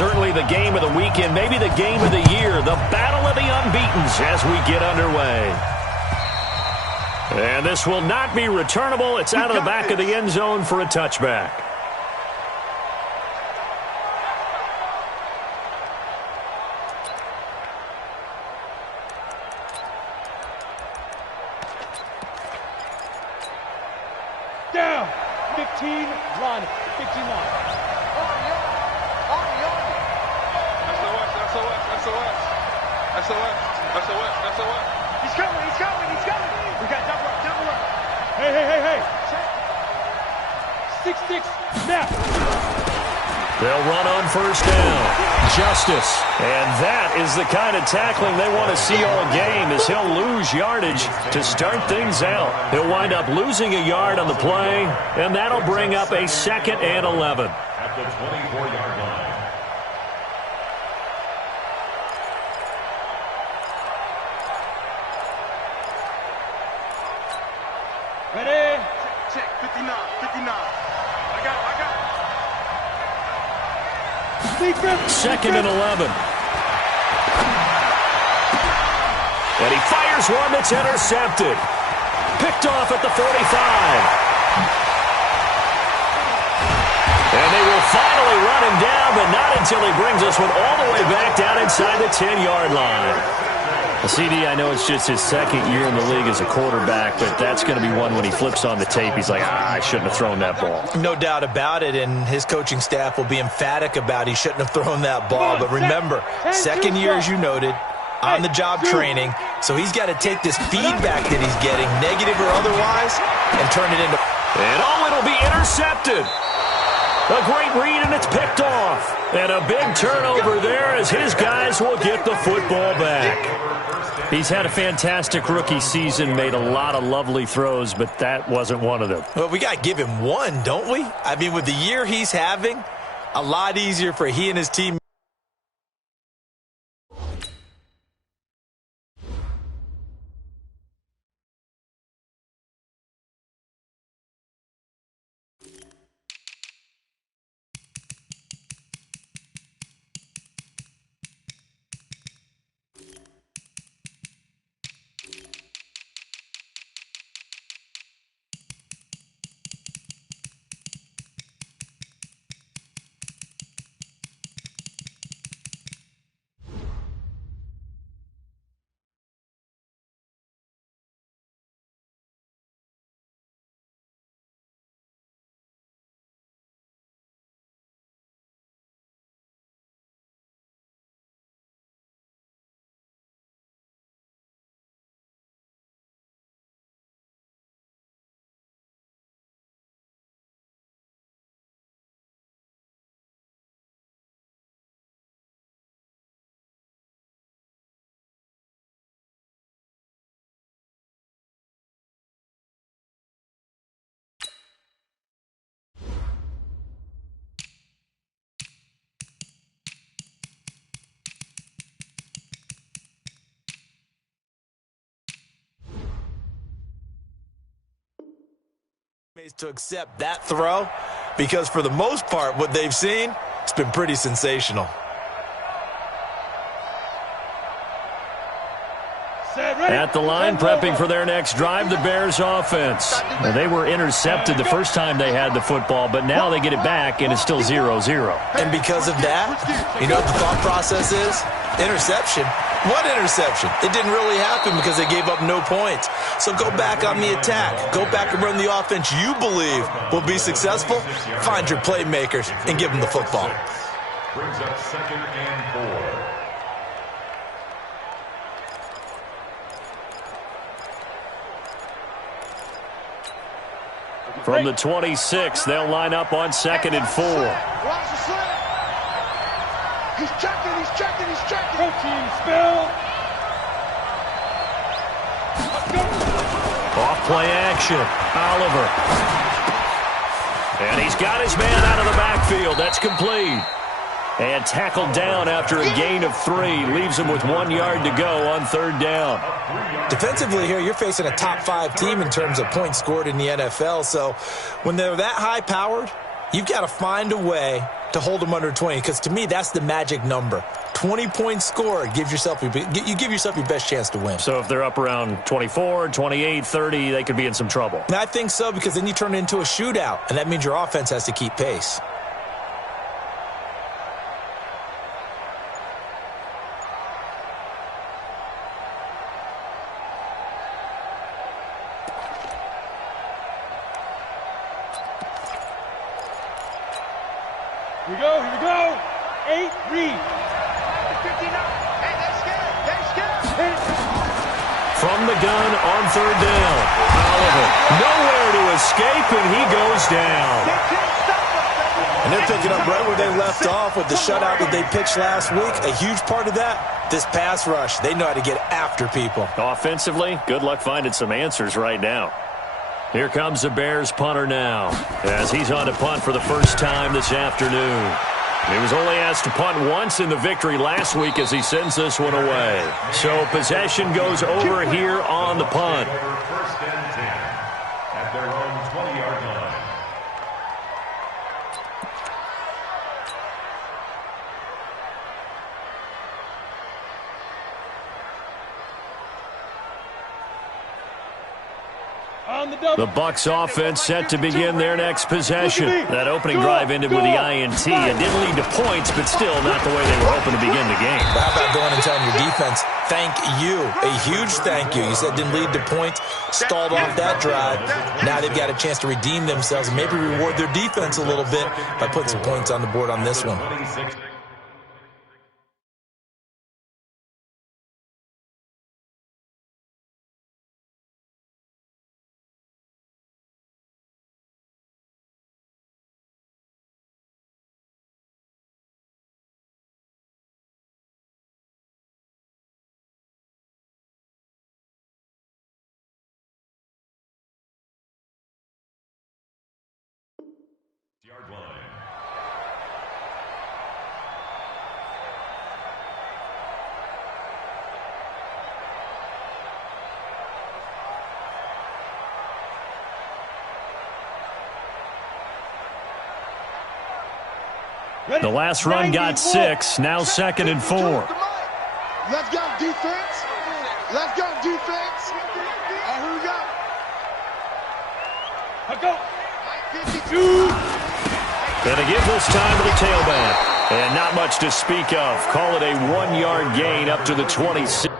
certainly the game of the weekend, maybe the game of the year, the battle of the unbeatens as we get underway. And this will not be returnable. It's out of the back of the end zone for a touchback. Down. 15, run. 15 line. SOS. He's coming. We got double up. Hey. 6-6, snap. They'll run on first down. Justice. And that is the kind of tackling they want to see all game, as he'll lose yardage to start things out. He'll wind up losing a yard on the play, and that'll bring up a 2nd and 11. At the 24-yard line. Ready? Check, 59. I got it. Defense. 2nd and 11. And he fires one that's intercepted. Picked off at the 45. And they will finally run him down, but not until he brings this one all the way back down inside the 10-yard line. CD, I know it's just his 2nd year in the league as a quarterback, but that's going to be one when he flips on the tape. He's like, I shouldn't have thrown that ball. No doubt about it, and his coaching staff will be emphatic about he shouldn't have thrown that ball. But remember, 2nd year, as you noted, on-the-job training, so he's got to take this feedback that he's getting, negative or otherwise, and turn it into... And it'll be intercepted. A great read, and it's picked off. And a big turnover there as his guys will get the football back. He's had a fantastic rookie season, made a lot of lovely throws, but that wasn't one of them. Well, we got to give him one, don't we? I mean, with the year he's having, a lot easier for he and his team. To accept that throw, because for the most part what they've seen, it's been pretty sensational. At the line, prepping for their next drive, the Bears offense. Now, they were intercepted the first time they had the football, but now they get it back, and it's still 0-0. And because of that, you know what the thought process is? Interception. What interception? It didn't really happen because they gave up no points. So go back on the attack. Go back and run the offense you believe will be successful. Find your playmakers and give them the football. Brings up 2nd and 4. From the 26, they'll line up on 2nd and 4. He's checking. Protein spill. Off play action. Oliver. And he's got his man out of the backfield. That's complete. And tackled down after a gain of 3. Leaves him with 1 yard to go on 3rd down. Defensively here, you're facing a top 5 team in terms of points scored in the NFL. So when they're that high-powered, you've got to find a way to hold them under 20, because to me, that's the magic number. 20 points scored, you give yourself your best chance to win. So if they're up around 24, 28, 30, they could be in some trouble. And I think so, because then you turn it into a shootout, and that means your offense has to keep pace. Here we go, here we go. 8, read. 59. Hey, they're scared. From the gun on third down. Oliver, nowhere to escape, and he goes down. And they're picking up right where they left off with the shutout that they pitched last week. A huge part of that, this pass rush. They know how to get after people. Offensively, good luck finding some answers right now. Here comes the Bears punter now, as he's on to punt for the first time this afternoon. He was only asked to punt once in the victory last week as he sends this one away. So possession goes over here on the punt. First and 10 at their own 20-yard line. The Bucs offense set to begin their next possession. That opening drive ended with the INT. It didn't lead to points, but still not the way they were hoping to begin the game. How about going and telling your defense, thank you, a huge thank you. You said didn't lead to points, stalled off that drive. Now they've got a chance to redeem themselves and maybe reward their defense a little bit by putting some points on the board on this one. 26. Yard line. The last run got 6, now 2nd and 4. Let's go defense. Let's go defense. Here we go. Let's go. 52. Gonna give this time to the tailback. And not much to speak of. Call it a 1-yard gain up to the 26.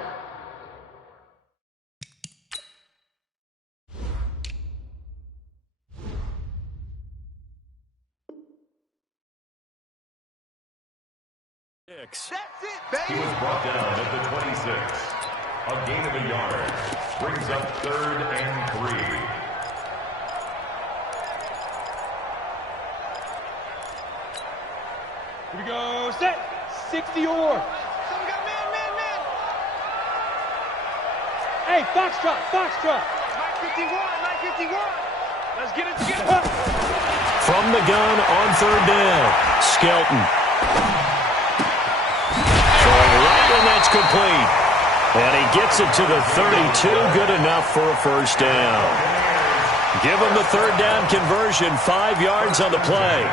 That's it, He baby. was brought down at the 26. A gain of a yard. Brings up 3rd and 3. Here we go, set. 60 or. Hey, Foxtrot, Foxtrot. 951. Let's get it together. From the gun on third down. Skelton. Throwing right when that's complete. And he gets it to the 32. Good enough for a first down. Give him the third down conversion. 5 yards on the play.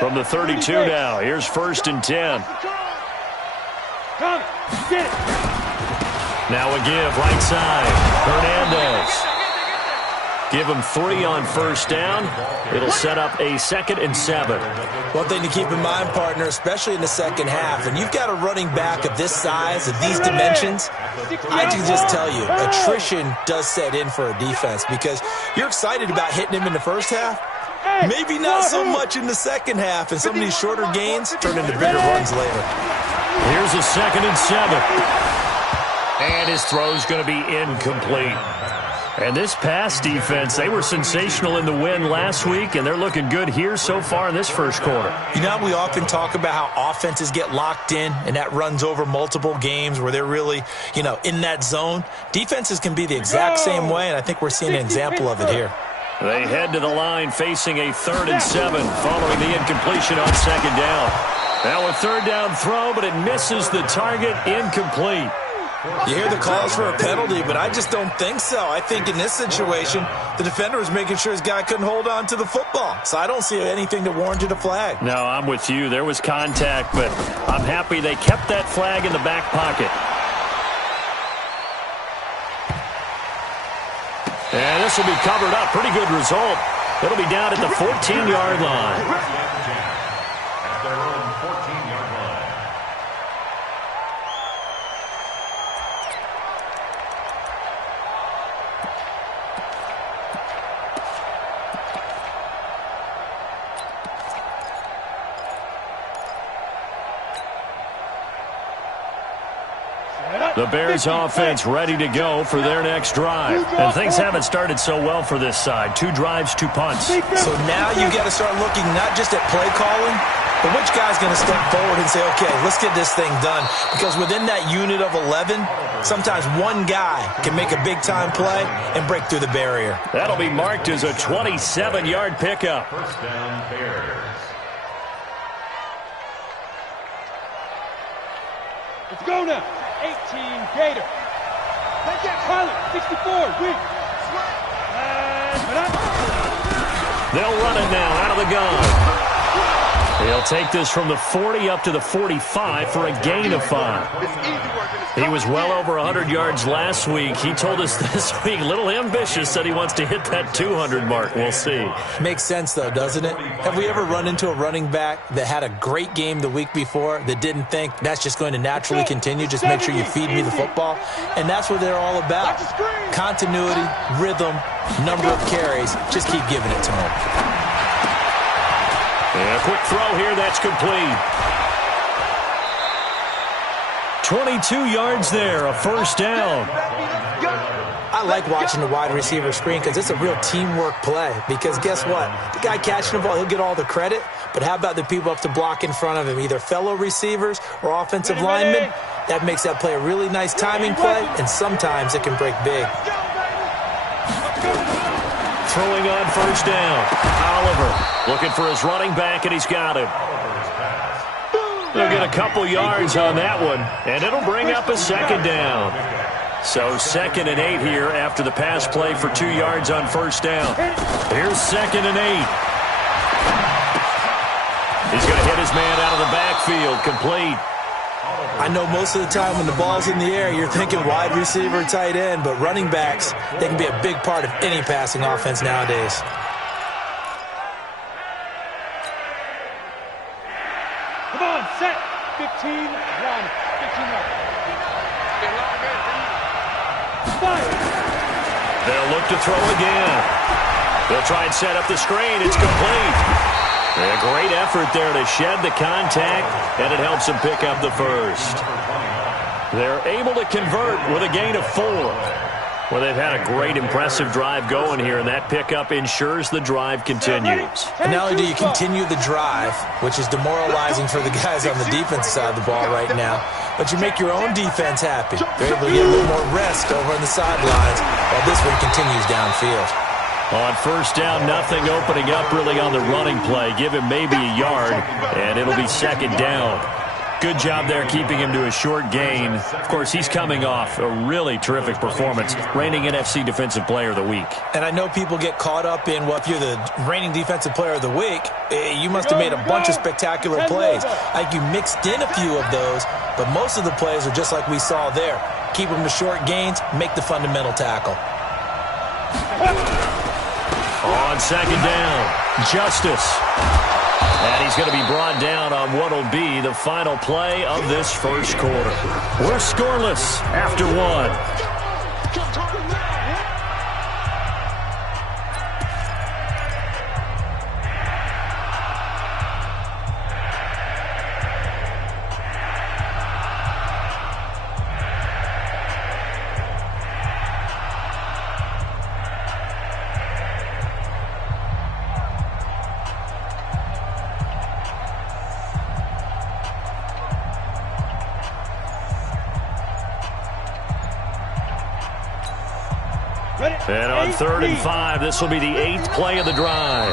From the 32 now, here's 1st and 10. Come, get it. Now a give, right side. Hernandez. Give him 3 on first down. It'll set up a 2nd and 7. One thing to keep in mind, partner, especially in the second half, and you've got a running back of this size, of these dimensions, I can just tell you, attrition does set in for a defense because you're excited about hitting him in the first half. Maybe not so much in the second half, and some of these shorter gains turn into bigger runs later. Here's a 2nd and 7. And his throw's going to be incomplete. And this pass defense, they were sensational in the win last week, and they're looking good here so far in this first quarter. You know, we often talk about how offenses get locked in, and that runs over multiple games where they're really, in that zone. Defenses can be the exact same way, and I think we're seeing an example of it here. They head to the line facing a 3rd and 7 following the incompletion on 2nd down. Now a 3rd down throw, but it misses the target, incomplete. You hear the calls for a penalty, but I just don't think so. I think in this situation, the defender was making sure his guy couldn't hold on to the football. So I don't see anything that warranted a flag. No, I'm with you. There was contact, but I'm happy they kept that flag in the back pocket. And this will be covered up. Pretty good result. It'll be down at the 14-yard line. At their own 14-yard line. The Bears offense ready to go for their next drive. And things haven't started so well for this side. 2 drives, 2 punts. So now you got to start looking not just at play calling, but which guy's going to step forward and say, okay, let's get this thing done. Because within that unit of 11, sometimes one guy can make a big-time play and break through the barrier. That'll be marked as a 27-yard pickup. First down, Bears. Let's go now. 18 Gator. Pilot, 64, weak. They'll run it now out of the gun. He'll take this from the 40 up to the 45 for a gain of 5. He was well over 100 yards last week. He told us this week, a little ambitious, said he wants to hit that 200 mark. We'll see. Makes sense, though, doesn't it? Have we ever run into a running back that had a great game the week before that didn't think that's just going to naturally continue? Just make sure you feed me the football. And that's what they're all about. Continuity, rhythm, number of carries. Just keep giving it to him. And a quick throw here, that's complete. 22 yards there, a first down. I like watching the wide receiver screen because it's a real teamwork play. Because guess what? The guy catching the ball, he'll get all the credit. But how about the people up to block in front of him, either fellow receivers or offensive linemen? That makes that play a really nice timing play, and sometimes it can break big. Throwing on first down. Oliver looking for his running back, and he's got him. They'll get a couple yards on that one, and it'll bring up a second down. So 2nd and 8 here after the pass play for 2 yards on first down. Here's 2nd and 8. He's going to hit his man out of the backfield, complete. I know most of the time when the ball's in the air, you're thinking wide receiver, tight end, but running backs, they can be a big part of any passing offense nowadays. Come on, set. 15, run. 15, run. Fire. They'll look to throw again. They'll try and set up the screen. It's complete. A great effort there to shed the contact, and it helps them pick up the first. They're able to convert with a gain of 4. Well, they've had a great, impressive drive going here, and that pickup ensures the drive continues. And not only do you continue the drive, which is demoralizing for the guys on the defensive side of the ball right now, but you make your own defense happy. They're able to get a little more rest over on the sidelines while this one continues downfield. On first down, nothing opening up really on the running play. Give him maybe a yard, and it'll be second down. Good job there keeping him to a short gain. Of course, he's coming off a really terrific performance, reigning NFC Defensive Player of the Week. And I know people get caught up in, well, if you're the reigning Defensive Player of the Week, you must have made a bunch of spectacular plays. Like you mixed in a few of those, but most of the plays are just like we saw there. Keep them to short gains, make the fundamental tackle. On second down, Justice. And he's going to be brought down on what will be the final play of this first quarter. We're scoreless after 1. And on 3rd and 5, this will be the 8th play of the drive.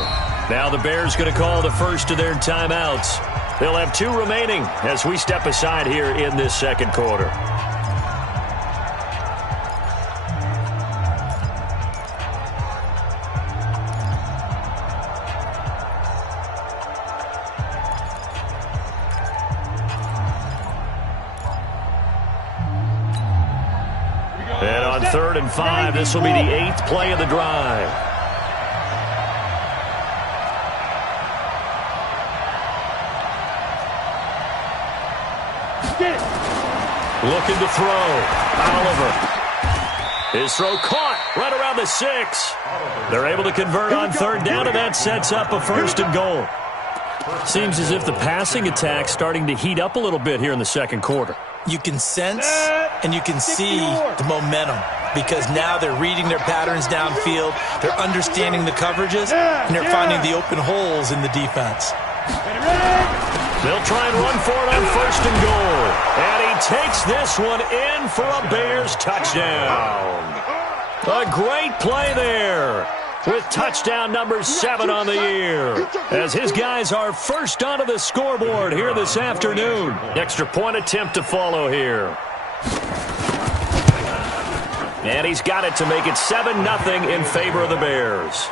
Now the Bears going to call the first of their timeouts. They'll have 2 remaining as we step aside here in this second quarter. on 3rd and 5. This will be the 8th play of the drive. Looking to throw. Oliver. His throw caught right around the 6. They're able to convert on 3rd down, and that sets up a 1st and goal. Seems as if the passing attack's starting to heat up a little bit here in the 2nd quarter. You can sense and you can see the momentum because now they're reading their patterns downfield, they're understanding the coverages, and they're finding the open holes in the defense. They'll try and run for it on 1st and goal. And he takes this one in for a Bears touchdown. A great play there with touchdown number 7 on the year, as his guys are first onto the scoreboard here this afternoon. Extra point attempt to follow here. And he's got it to make it 7-0 in favor of the Bears.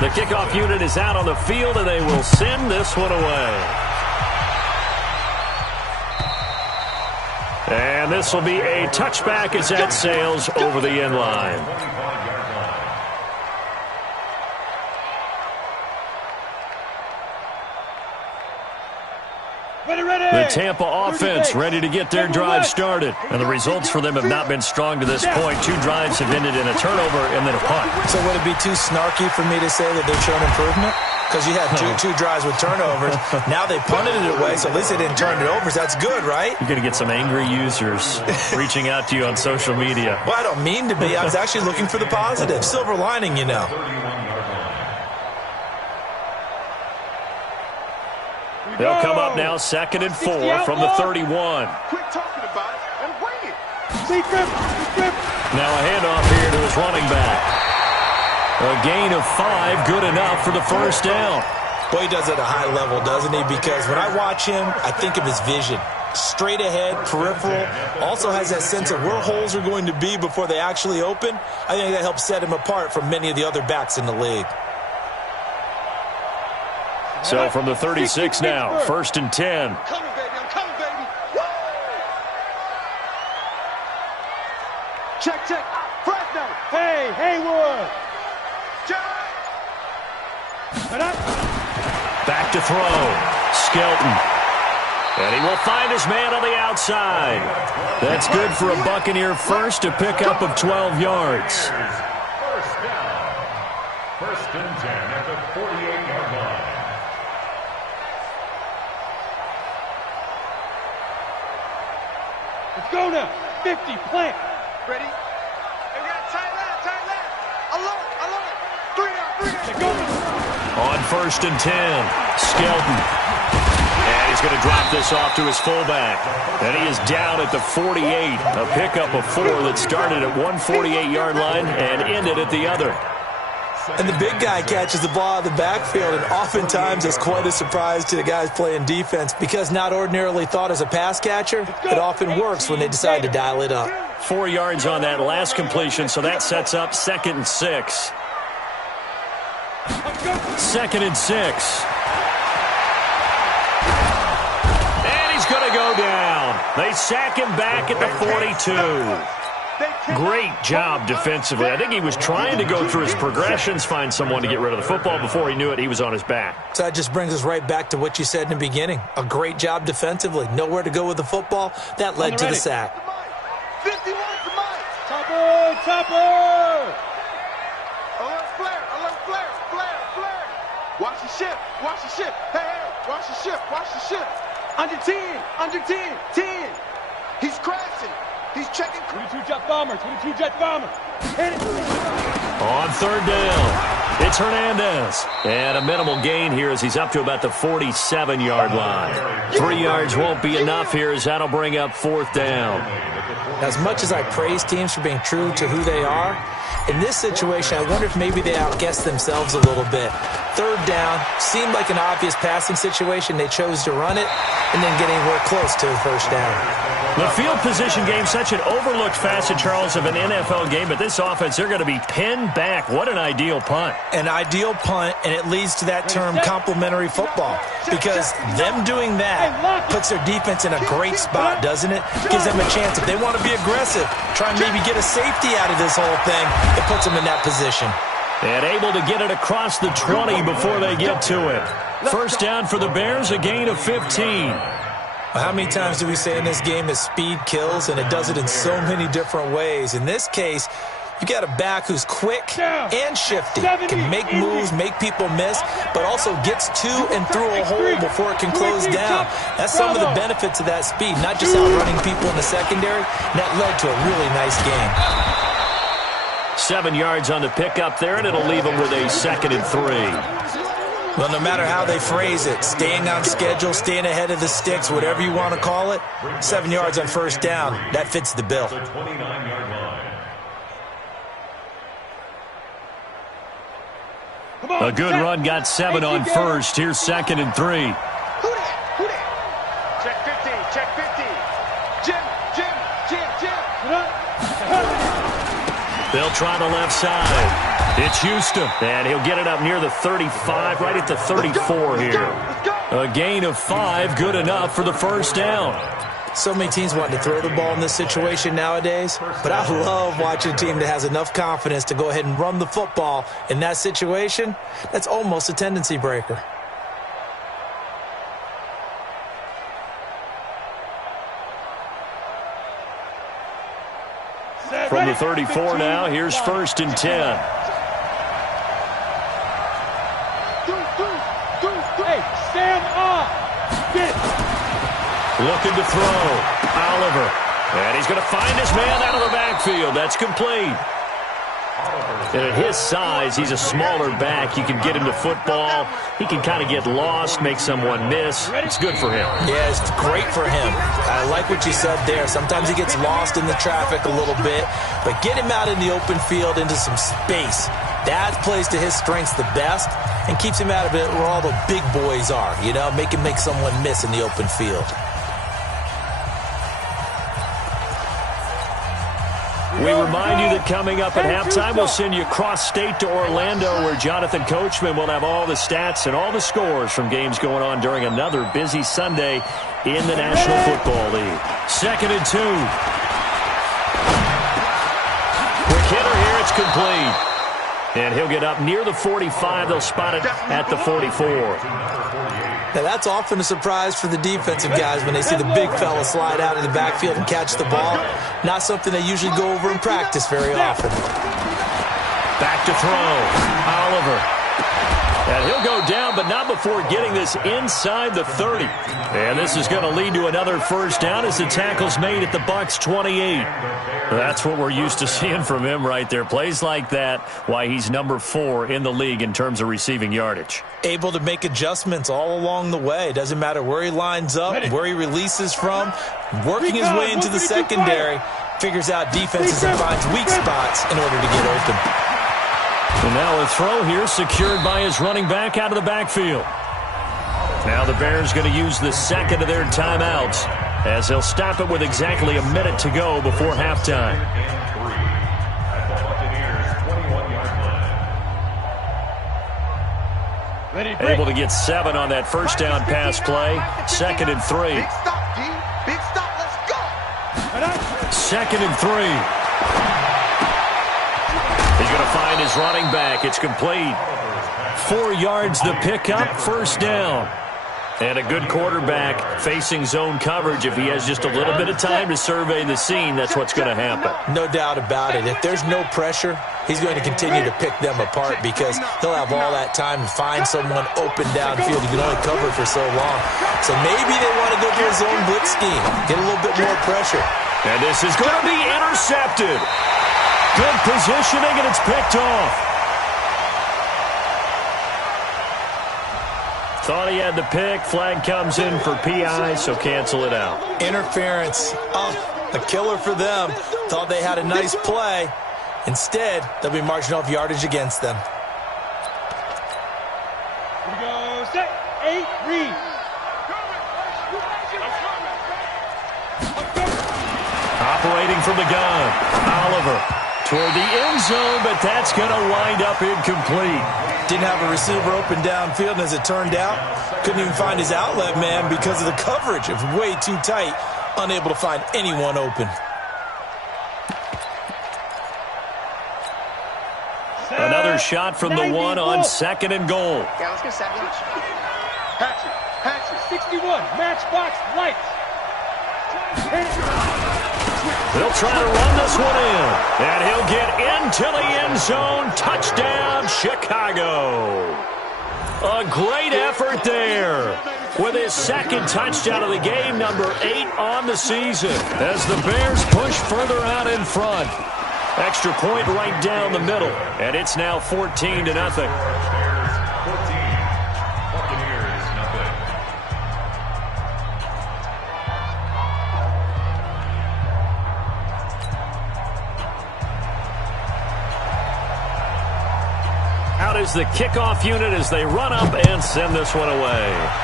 The kickoff unit is out on the field, and they will send this one away. And this will be a touchback as that sails over the end line. The Tampa offense ready to get their drive started. And the results for them have not been strong to this point. 2 drives have ended in a turnover and then a punt. So would it be too snarky for me to say that they've shown improvement? Because you had two drives with turnovers. Now they punted it away, so at least they didn't turn it over. So that's good, right? You're going to get some angry users reaching out to you on social media. Well, I don't mean to be. I was actually looking for the positive. Silver lining, you know. They'll come up now 2nd and 4 from the 31. Quit talking about it and bring it. Now a handoff here to his running back. A gain of 5, good enough for the 1st down. Boy, he does it at a high level, doesn't he? Because when I watch him, I think of his vision. Straight ahead, peripheral, also has that sense of where holes are going to be before they actually open. I think that helps set him apart from many of the other backs in the league. So from the 36 now, 1st and 10. I'm coming, baby. I'm coming, baby. Woo! Check. Fresno. Hey, Haywood. Back to throw. Skelton. And he will find his man on the outside. That's good for a Buccaneer first, a pickup of 12 yards. 1st and 10 at the 48-yard line. Let's go now. 50, plant. Ready? And we got tight left. Alone. 3 out. Go. On 1st and 10, Skelton. And he's going to drop this off to his fullback. And he is down at the 48. A pickup of 4 that started at one 48-yard line and ended at the other. And the big guy catches the ball out of the backfield, and oftentimes it's quite a surprise to the guys playing defense because not ordinarily thought as a pass catcher, it often works when they decide to dial it up. 4 yards on that last completion, so that sets up 2nd and 6. 2nd and 6. And he's going to go down. They sack him back at the 42. Great job defensively. I think he was trying to go through his progressions, find someone to get rid of the football. Before he knew it, he was on his back. So that just brings us right back to what you said in the beginning. A great job defensively. Nowhere to go with the football. That led to the sack. 51 to Mike. Topper. Alert flare. Watch the ship. Hey, watch the ship. Under 10. 10. He's crashing. He's checking. 22 jet bomber. Hit it. On 3rd down, it's Hernandez. And a minimal gain here as he's up to about the 47-yard line. 3 yards won't be enough here as that'll bring up 4th down. As much as I praise teams for being true to who they are, In this situation, I wonder if maybe they outguessed themselves a little bit. Third down, seemed like an obvious passing situation. They chose to run it and then get anywhere close to the first down. The field position game, such an overlooked facet, Charles, of an NFL game, but this offense, they're going to be pinned back. What an ideal punt. An ideal punt, and it leads to that term complementary football, because them doing that puts their defense in a great spot, doesn't it? Gives them a chance. If they want to be aggressive, try and maybe get a safety out of this whole thing, it puts them in that position. And able to get it across the 20 before they get to it. First down for the Bears, a gain of 15. How many times do we say in this game that speed kills, and it does it in so many different ways? In this case, you got a back who's quick and shifty, can make moves, make people miss, but also gets to and through a hole before it can close down. That's some of the benefits of that speed, not just outrunning people in the secondary. And that led to a really nice game. 7 yards on the pickup there, and it'll leave them with a 2nd and 3. Well, no matter how they phrase it, staying on schedule, staying ahead of the sticks, whatever you want to call it, 7 yards on first down, that fits the bill. A good run got 7 on first. Here's 2nd and 3. Who that? Check 50, check 50. Jim. They'll try the left side. It's Houston, and he'll get it up near the 35, right at the 34 here. A gain of 5, good enough for the first down. So many teams want to throw the ball in this situation nowadays, but I love watching a team that has enough confidence to go ahead and run the football. In that situation, that's almost a tendency breaker. From the 34 now, here's 1st and 10. Hey, stand up. Looking to throw. Oliver. And he's going to find his man out of the backfield. That's complete. And at his size, he's a smaller back. You can get him to football. He can kind of get lost, make someone miss. It's good for him. Yeah, it's great for him. I like what you said there. Sometimes he gets lost in the traffic a little bit, but get him out in the open field into some space. That plays to his strengths the best and keeps him out of it where all the big boys are, you know, make someone miss in the open field. We remind you that coming up at halftime, we'll send you cross-state to Orlando, where Jonathan Coachman will have all the stats and all the scores from games going on during another busy Sunday in the National Football League. 2nd and 2. Quick hitter here, it's complete. And he'll get up near the 45. They'll spot it at the 44. Now, that's often a surprise for the defensive guys when they see the big fella slide out of the backfield and catch the ball. Not something they usually go over in practice very often. Back to throw. Oliver. And he'll go down, but not before getting this inside the 30. And this is going to lead to another first down as the tackle's made at the Bucs 28. That's what we're used to seeing from him right there. Plays like that, why he's number 4 in the league in terms of receiving yardage. Able to make adjustments all along the way. Doesn't matter where he lines up, where he releases from, working his way into the secondary, figures out defenses and finds weak spots in order to get open. And now a throw here secured by his running back out of the backfield. Now the Bears going to use the second of their timeouts as they'll stop it with exactly a minute to go before halftime. Able to get 7 on that first down pass play. 2nd and 3. Big stop, D. Big stop. Let's go. 2nd and 3. He's going to find his running back. It's complete. 4 yards the pickup, first down. And a good quarterback facing zone coverage. If he has just a little bit of time to survey the scene, that's what's going to happen. No doubt about it. If there's no pressure, he's going to continue to pick them apart because he'll have all that time to find someone open downfield. He can only cover for so long. So maybe they want to go to a zone blitz scheme, get a little bit more pressure. And this is going to be intercepted. Good positioning, and it's picked off. Thought he had the pick. Flag comes in for PI, so cancel it out. Interference. Oh, a killer for them. Thought they had a nice play, Instead, they'll be marching off yardage against them. Here we go. Set. 8. Read. Operating from the gun. Oliver toward the end zone, but that's going to wind up incomplete. Didn't have a receiver open downfield, and as it turned out, couldn't even find his outlet man because of the coverage. It was way too tight, unable to find anyone open. Another shot from the one on 2nd and goal. Yeah, let's get second. Hatchet. 61. Matchbox lights. They'll try to run this one in, and he'll get into the end zone. Touchdown, Chicago. A great effort there with his 2nd touchdown of the game, number 8 on the season, as the Bears push further out in front. Extra point right down the middle, and it's now 14-0. Bears 14, Buccaneers nothing. Out is the kickoff unit as they run up and send this one away.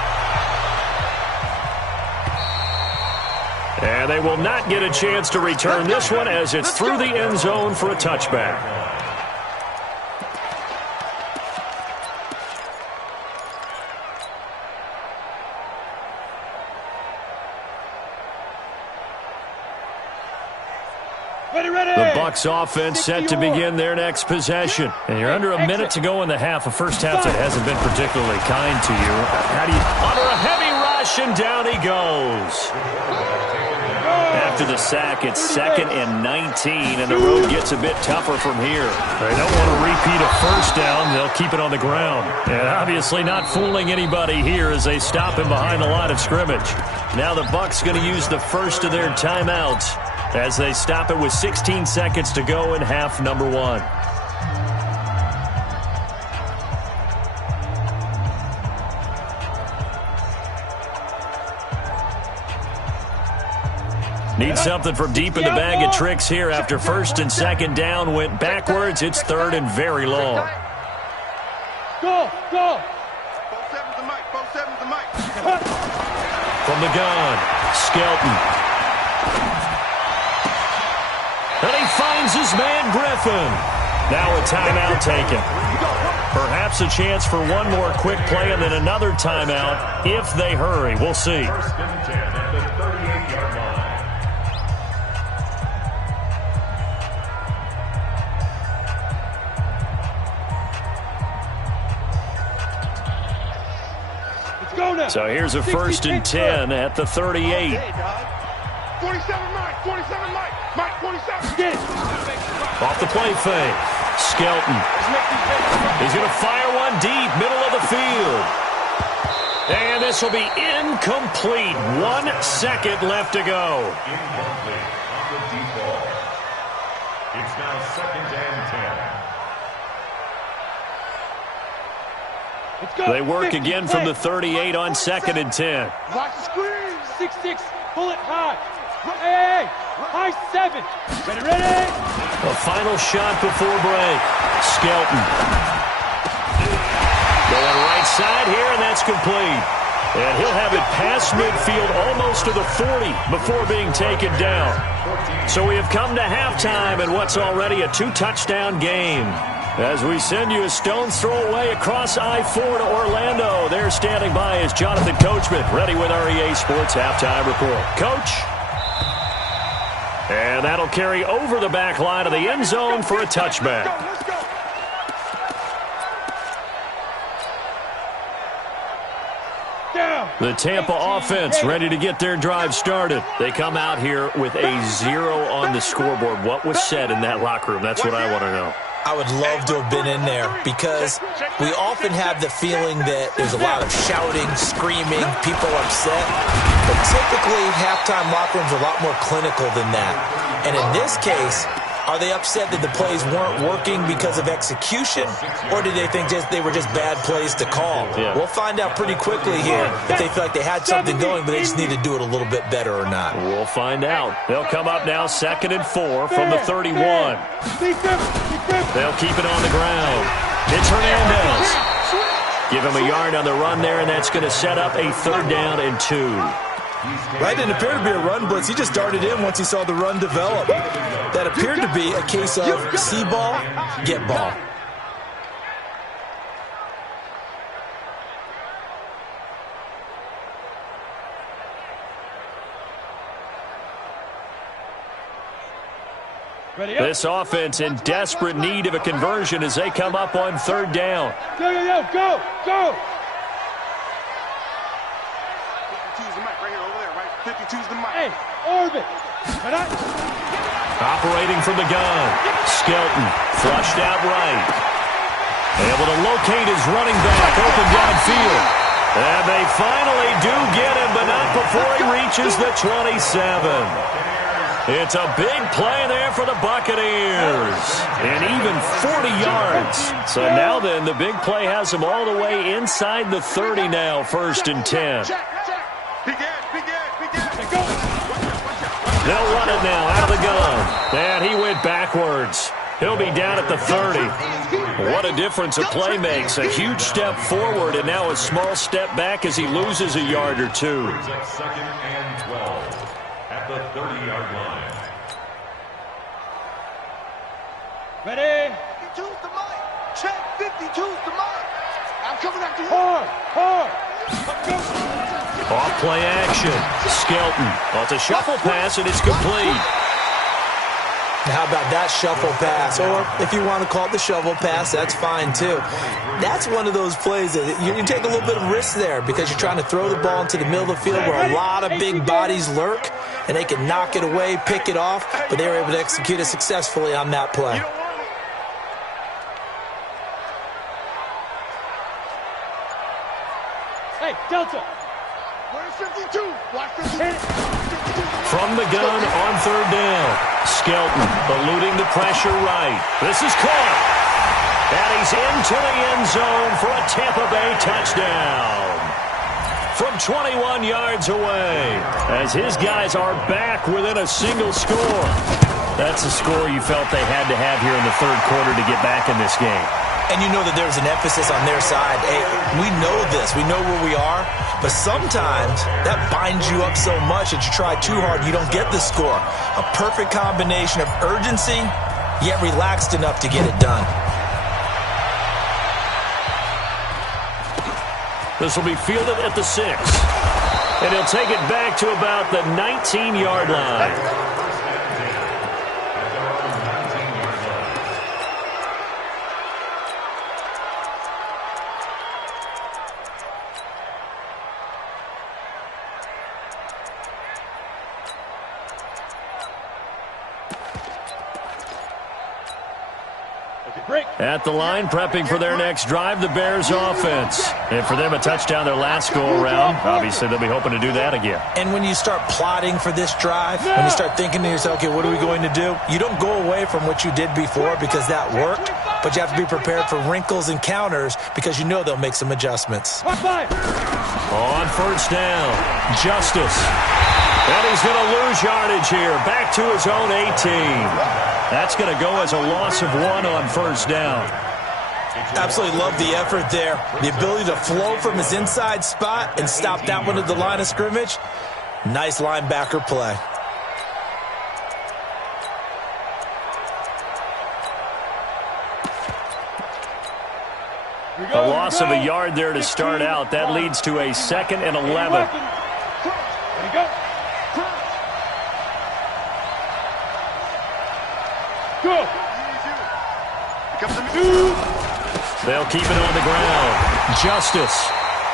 And they will not get a chance to return this one as it's through the end zone for a touchback. The Bucs offense set to begin their next possession. And you're under a minute to go in the half. A first half that hasn't been particularly kind to you. How do you... Under a heavy rush, and down he goes. After the sack, it's 2nd and 19, and the road gets a bit tougher from here. They don't want to repeat a first down. They'll keep it on the ground. And obviously not fooling anybody here as they stop him behind the line of scrimmage. Now the Bucs going to use the first of their timeouts as they stop it with 16 seconds to go in half number 1. Need something from deep in the bag of tricks here after 1st and 2nd down went backwards. It's 3rd and very long. Go. Both sevens to Mike. From the gun, Skelton. And he finds his man Griffin. Now a timeout taken. Perhaps a chance for one more quick play and then another timeout if they hurry. We'll see. 1st and 10 at the 38-yard line. So here's a 1st and 10 at the 38. 47 Mike. Mike, 47. Off the play fake. Skelton. He's going to fire one deep, middle of the field. And this will be incomplete. 1 second left to go. Incomplete on the deep ball. It's now 2nd and 10. They work again from the 38 on 2nd and 10. Watch the screen. 6-6. Pull it high. Hey. High 7. Ready. A final shot before break. Skelton. Going right side here, and that's complete. And he'll have it past midfield almost to the 40 before being taken down. So we have come to halftime in what's already a 2-touchdown game. As we send you a stone's throw away across I-4 to Orlando. There standing by is Jonathan Coachman, ready with our EA Sports Halftime Report. Coach. And that'll carry over the back line of the end zone for a touchback. Let's go. The Tampa offense ready to get their drive started. They come out here with a 0 on the scoreboard. What was said in that locker room? That's what I want to know. I would love to have been in there because we often have the feeling that there's a lot of shouting, screaming, people upset. But typically, halftime locker rooms are a lot more clinical than that. And in this case, Are they upset that the plays weren't working because of execution, or did they think they were just bad plays to call? Yeah. We'll find out pretty quickly here if they feel like they had something going, but they just need to do it a little bit better or not. We'll find out. They'll come up now 2nd and 4 from the 31. They'll keep it on the ground. It's Hernandez. Give him a yard on the run there, and that's going to set up a 3rd down and 2. Right, didn't appear to be a run blitz. He just darted in once he saw the run develop. That appeared to be a case of see ball, get ball. This offense in desperate need of a conversion as they come up on 3rd down. Go! 52's the mic right here, over there, right? 52's the mic. Hey, orbit. Operating from the gun. Skelton flushed out right. Able to locate his running back open downfield. And they finally do get him, but not before he reaches the 27. It's a big play there for the Buccaneers. And even 40 yards. So now then, the big play has them all the way inside the 30 now, 1st and 10. They'll run it now out of the gun. And he went backwards. He'll be down at the 30. What a difference a play makes. A huge step forward and now a small step back as he loses a yard or 2. 2nd and 12 at the 30-yard line. Ready? 52's the mic. Check, 52's the mic. I'm coming after you. Hard. Off play action. Skelton. Well, it's a shuffle pass and it's complete. How about that shuffle pass? Or if you want to call it the shovel pass, that's fine too. That's one of those plays that you take a little bit of risk there because you're trying to throw the ball into the middle of the field where a lot of big bodies lurk, and they can knock it away, pick it off, but they were able to execute it successfully on that play. Hey, Delta. Where's 52? Watch 52. From the gun on 3rd down. Skelton eluding the pressure right. This is caught. And he's into the end zone for a Tampa Bay touchdown. From 21 yards away. As his guys are back within a single score. That's a score you felt they had to have here in the 3rd quarter to get back in this game. And you know that there's an emphasis on their side. Hey, we know this. We know where we are. But sometimes that binds you up so much that you try too hard, you don't get the score. A perfect combination of urgency, yet relaxed enough to get it done. This will be fielded at the 6. And he'll take it back to about the 19-yard line. At the line, prepping for their next drive, the Bears offense. And for them, a touchdown their last go-around. Obviously, they'll be hoping to do that again. And when you start plotting for this drive, when you start thinking to yourself, okay, what are we going to do? You don't go away from what you did before because that worked, but you have to be prepared for wrinkles and counters because you know they'll make some adjustments. On 1st down, Justice. And he's going to lose yardage here. Back to his own 18. That's going to go as a loss of 1 on 1st down. Absolutely love the effort there. The ability to flow from his inside spot and stop that one at the line of scrimmage. Nice linebacker play. A loss of a yard there to start out. That leads to a 2nd and 11. Go. They'll keep it on the ground. Justice.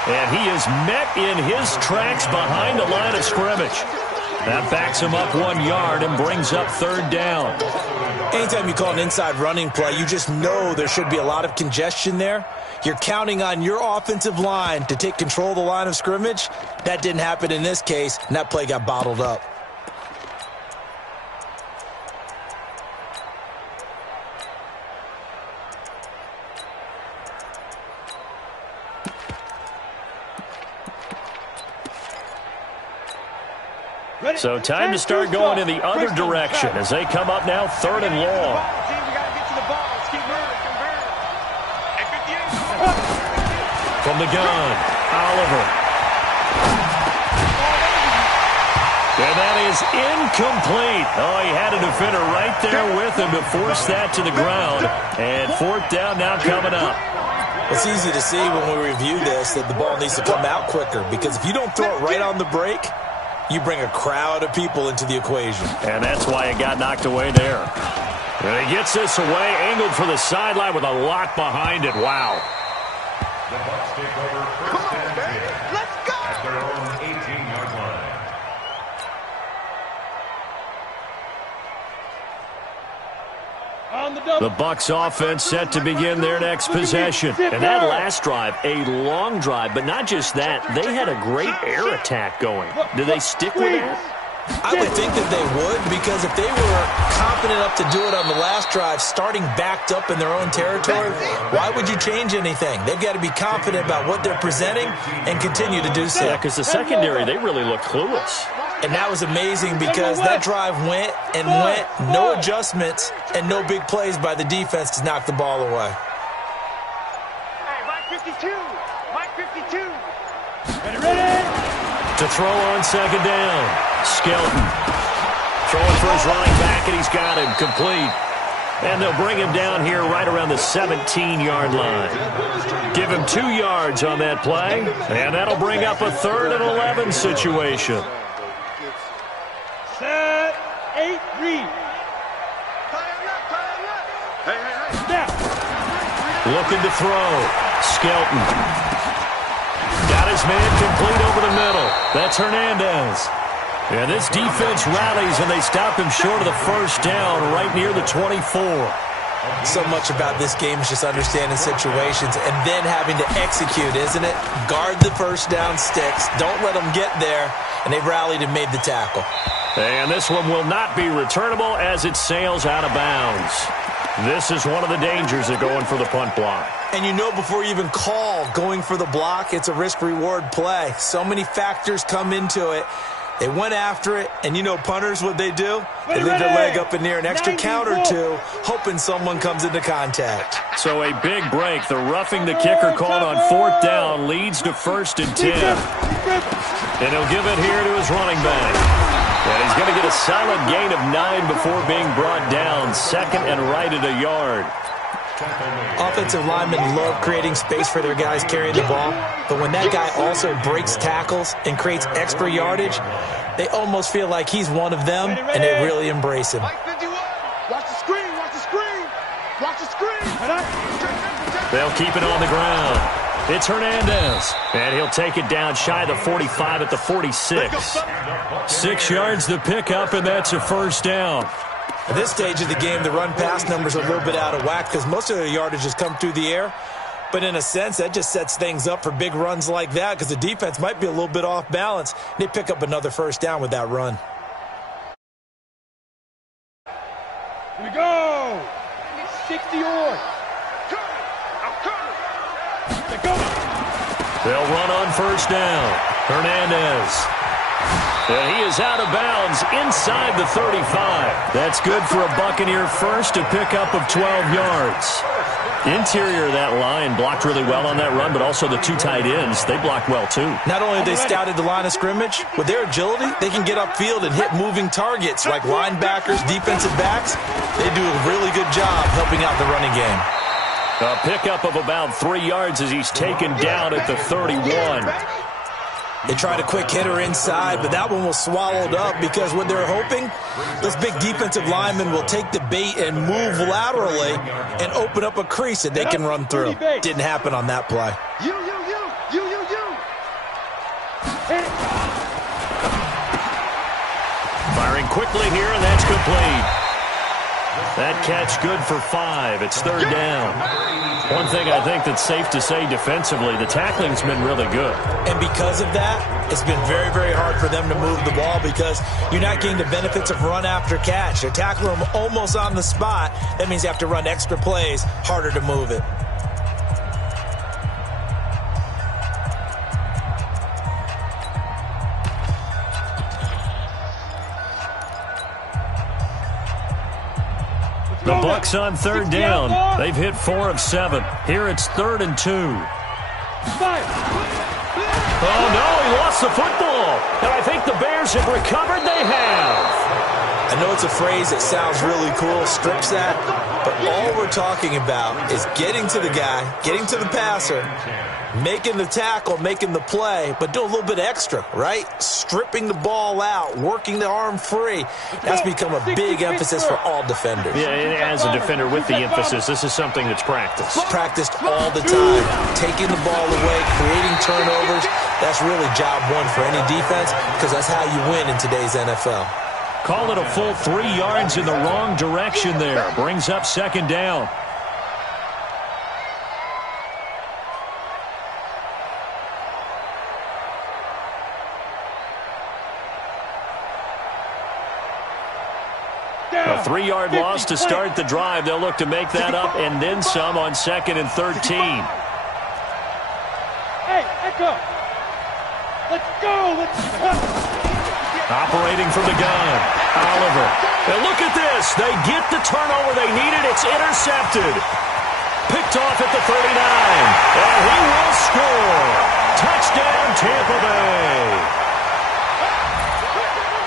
And he is met in his tracks behind the line of scrimmage. That backs him up 1 yard and brings up 3rd down. Anytime you call an inside running play, you just know there should be a lot of congestion there. You're counting on your offensive line to take control of the line of scrimmage. That didn't happen in this case, and that play got bottled up. So time to start going in the other direction as they come up now 3rd and long. From the gun, Oliver. And that is incomplete. Oh, he had a defender right there with him to force that to the ground. And 4th down now coming up. It's easy to see when we review this that the ball needs to come out quicker, because if you don't throw it right on the break, you bring a crowd of people into the equation. And that's why it got knocked away there. And he gets this away, angled for the sideline with a lot behind it. Wow. The Bucs take over first and 10. Let's go! At their own 18-yard line. The Bucs offense set to begin their next possession. And that last drive, a long drive, but not just that. They had a great air attack going. Do they stick with that? I would think that they would, because if they were confident enough to do it on the last drive, starting backed up in their own territory, why would you change anything? They've got to be confident about what they're presenting and continue to do so. Yeah, because the secondary, they really look clueless. And that was amazing, because that drive went and went, no adjustments and no big plays by the defense to knock the ball away. Hey, Mike 52. Mike 52. Ready? To throw on 2nd down, Skelton. Throwing for his running back, and he's got him complete. And they'll bring him down here right around the 17-yard line. Give him 2 yards on that play, and that'll bring up a 3rd and 11 situation. Set, 8, read. Snap. Looking to throw. Skelton. Got his man complete over the middle. That's Hernandez. And this defense rallies, and they stop him short of the 1st down right near the 24. So much about this game is just understanding situations and then having to execute, isn't it? Guard the 1st down sticks. Don't let them get there. And they've rallied and made the tackle. And this one will not be returnable as it sails out of bounds. This is one of the dangers of going for the punt block. And you know, before you even call going for the block, it's a risk-reward play. So many factors come into it. They went after it, and you know punters, what they do? They leave their leg up in the air, an extra count or two, hoping someone comes into contact. So a big break. The roughing the kicker called on 4th down leads to 1st and 10. And he'll give it here to his running back. And he's going to get a solid gain of 9 before being brought down. 2nd and right at a yard. Offensive linemen love creating space for their guys carrying the ball, but when that guy also breaks tackles and creates extra yardage, they almost feel like he's one of them, and they really embrace him. Watch the screen, watch the screen, watch the screen. They'll keep it on the ground. It's Hernandez, and he'll take it down shy of the 45 at the 46. 6 yards the pickup, and that's a 1st down. At this stage of the game, the run-pass numbers are a little bit out of whack because most of their yardage has come through the air. But in a sense, that just sets things up for big runs like that because the defense might be a little bit off balance. They pick up another 1st down with that run. Here we go. 60 yards. They'll run on 1st down. Hernandez. And he is out of bounds inside the 35. That's good for a Buccaneer first, a pickup of 12 yards. Interior of that line blocked really well on that run, but also the 2 tight ends, they blocked well too. Not only have they scouted the line of scrimmage, with their agility, they can get upfield and hit moving targets like linebackers, defensive backs. They do a really good job helping out the running game. A pickup of about 3 yards as he's taken down at the 31. They tried a quick hitter inside, but that one was swallowed up because what they're hoping, this big defensive lineman will take the bait and move laterally and open up a crease that they can run through. Didn't happen on that play. You. Firing quickly here, and that's complete. That catch good for 5. It's 3rd down. One thing I think that's safe to say defensively, the tackling's been really good. And because of that, it's been very, very hard for them to move the ball because you're not getting the benefits of run after catch. They're tackling them almost on the spot. That means you have to run extra plays, harder to move it. The Bucs on third down. They've hit 4 of 7. Here it's 3rd and 2. Oh, no, he lost the football. And I think the Bears have recovered. They have. I know it's a phrase that sounds really cool, strip sack, but all we're talking about is getting to the guy, getting to the passer, making the tackle, making the play, but do a little bit extra, right? Stripping the ball out, working the arm free. That's become a big emphasis for all defenders. Yeah, and as a defender with the emphasis, this is something that's practiced. Practiced all the time. Taking the ball away, creating turnovers. That's really job one for any defense because that's how you win in today's NFL. Call it a full 3 yards in the wrong direction there. Brings up 2nd down. A 3-yard loss to start the drive. They'll look to make that up and then some on 2nd and 13. Hey, Echo. Let's go. Let's go. Operating from the gun, Oliver. And look at this. They get the turnover they needed. It's intercepted. Picked off at the 39. And he will score. Touchdown, Tampa Bay.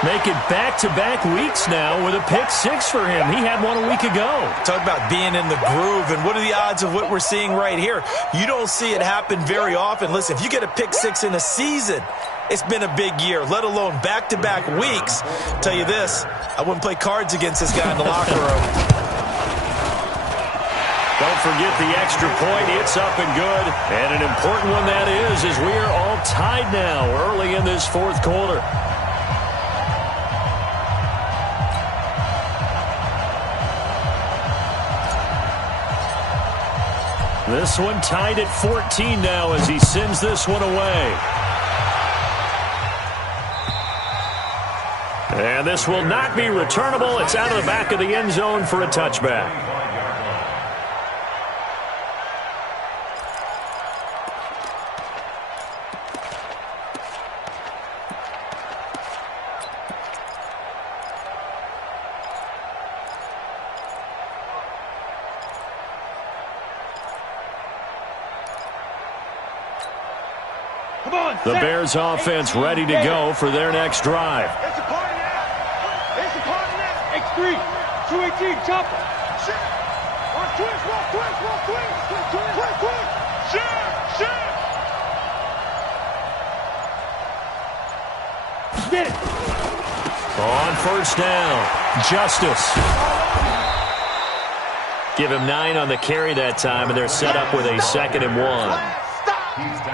Make it back-to-back weeks now with a pick-6 for him. He had one a week ago. Talk about being in the groove, and what are the odds of what we're seeing right here? You don't see it happen very often. Listen, if you get a pick-6 in a season, it's been a big year, let alone back-to-back weeks. Tell you this, I wouldn't play cards against this guy in the locker room. Don't forget the extra point. It's up and good. And an important one that is, as we are all tied now early in this 4th quarter. This one tied at 14 now as he sends this one away. And this will not be returnable. It's out of the back of the end zone for a touchback. The Bears offense ready to go for their next drive. It's a party now. It's a party now. X3, 218, chopper. Watch twist, watch twist, watch twist. Twist. Shit. Get it. On 1st down, Justice. Give him 9 on the carry that time, and they're set up with a 2nd and 1.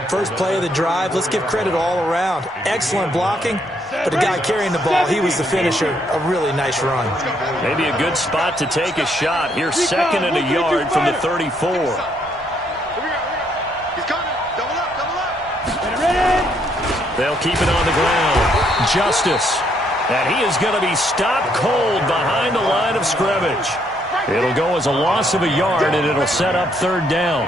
First play of the drive, let's give credit all around. Excellent blocking, but the guy carrying the ball, he was the finisher. A really nice run. Maybe a good spot to take a shot. Here, 2nd and a yard from the 34. He's coming. Double up. They'll keep it on the ground. Justice. And he is going to be stopped cold behind the line of scrimmage. It'll go as a loss of a yard, and it'll set up 3rd down.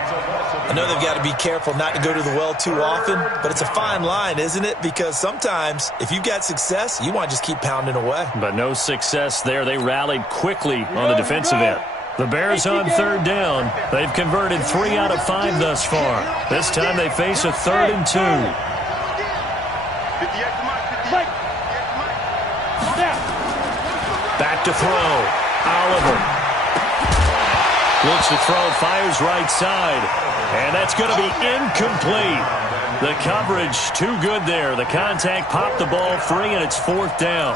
I know they've got to be careful not to go to the well too often, but it's a fine line, isn't it? Because sometimes, if you've got success, you want to just keep pounding away. But no success there. They rallied quickly on the defensive end. The Bears on 3rd down. They've converted 3 out of 5 thus far. This time they face a 3rd and 2. Back to throw. Oliver. Looks to throw, fires right side. And that's going to be incomplete. The coverage too good there. The contact popped the ball free, and it's 4th down.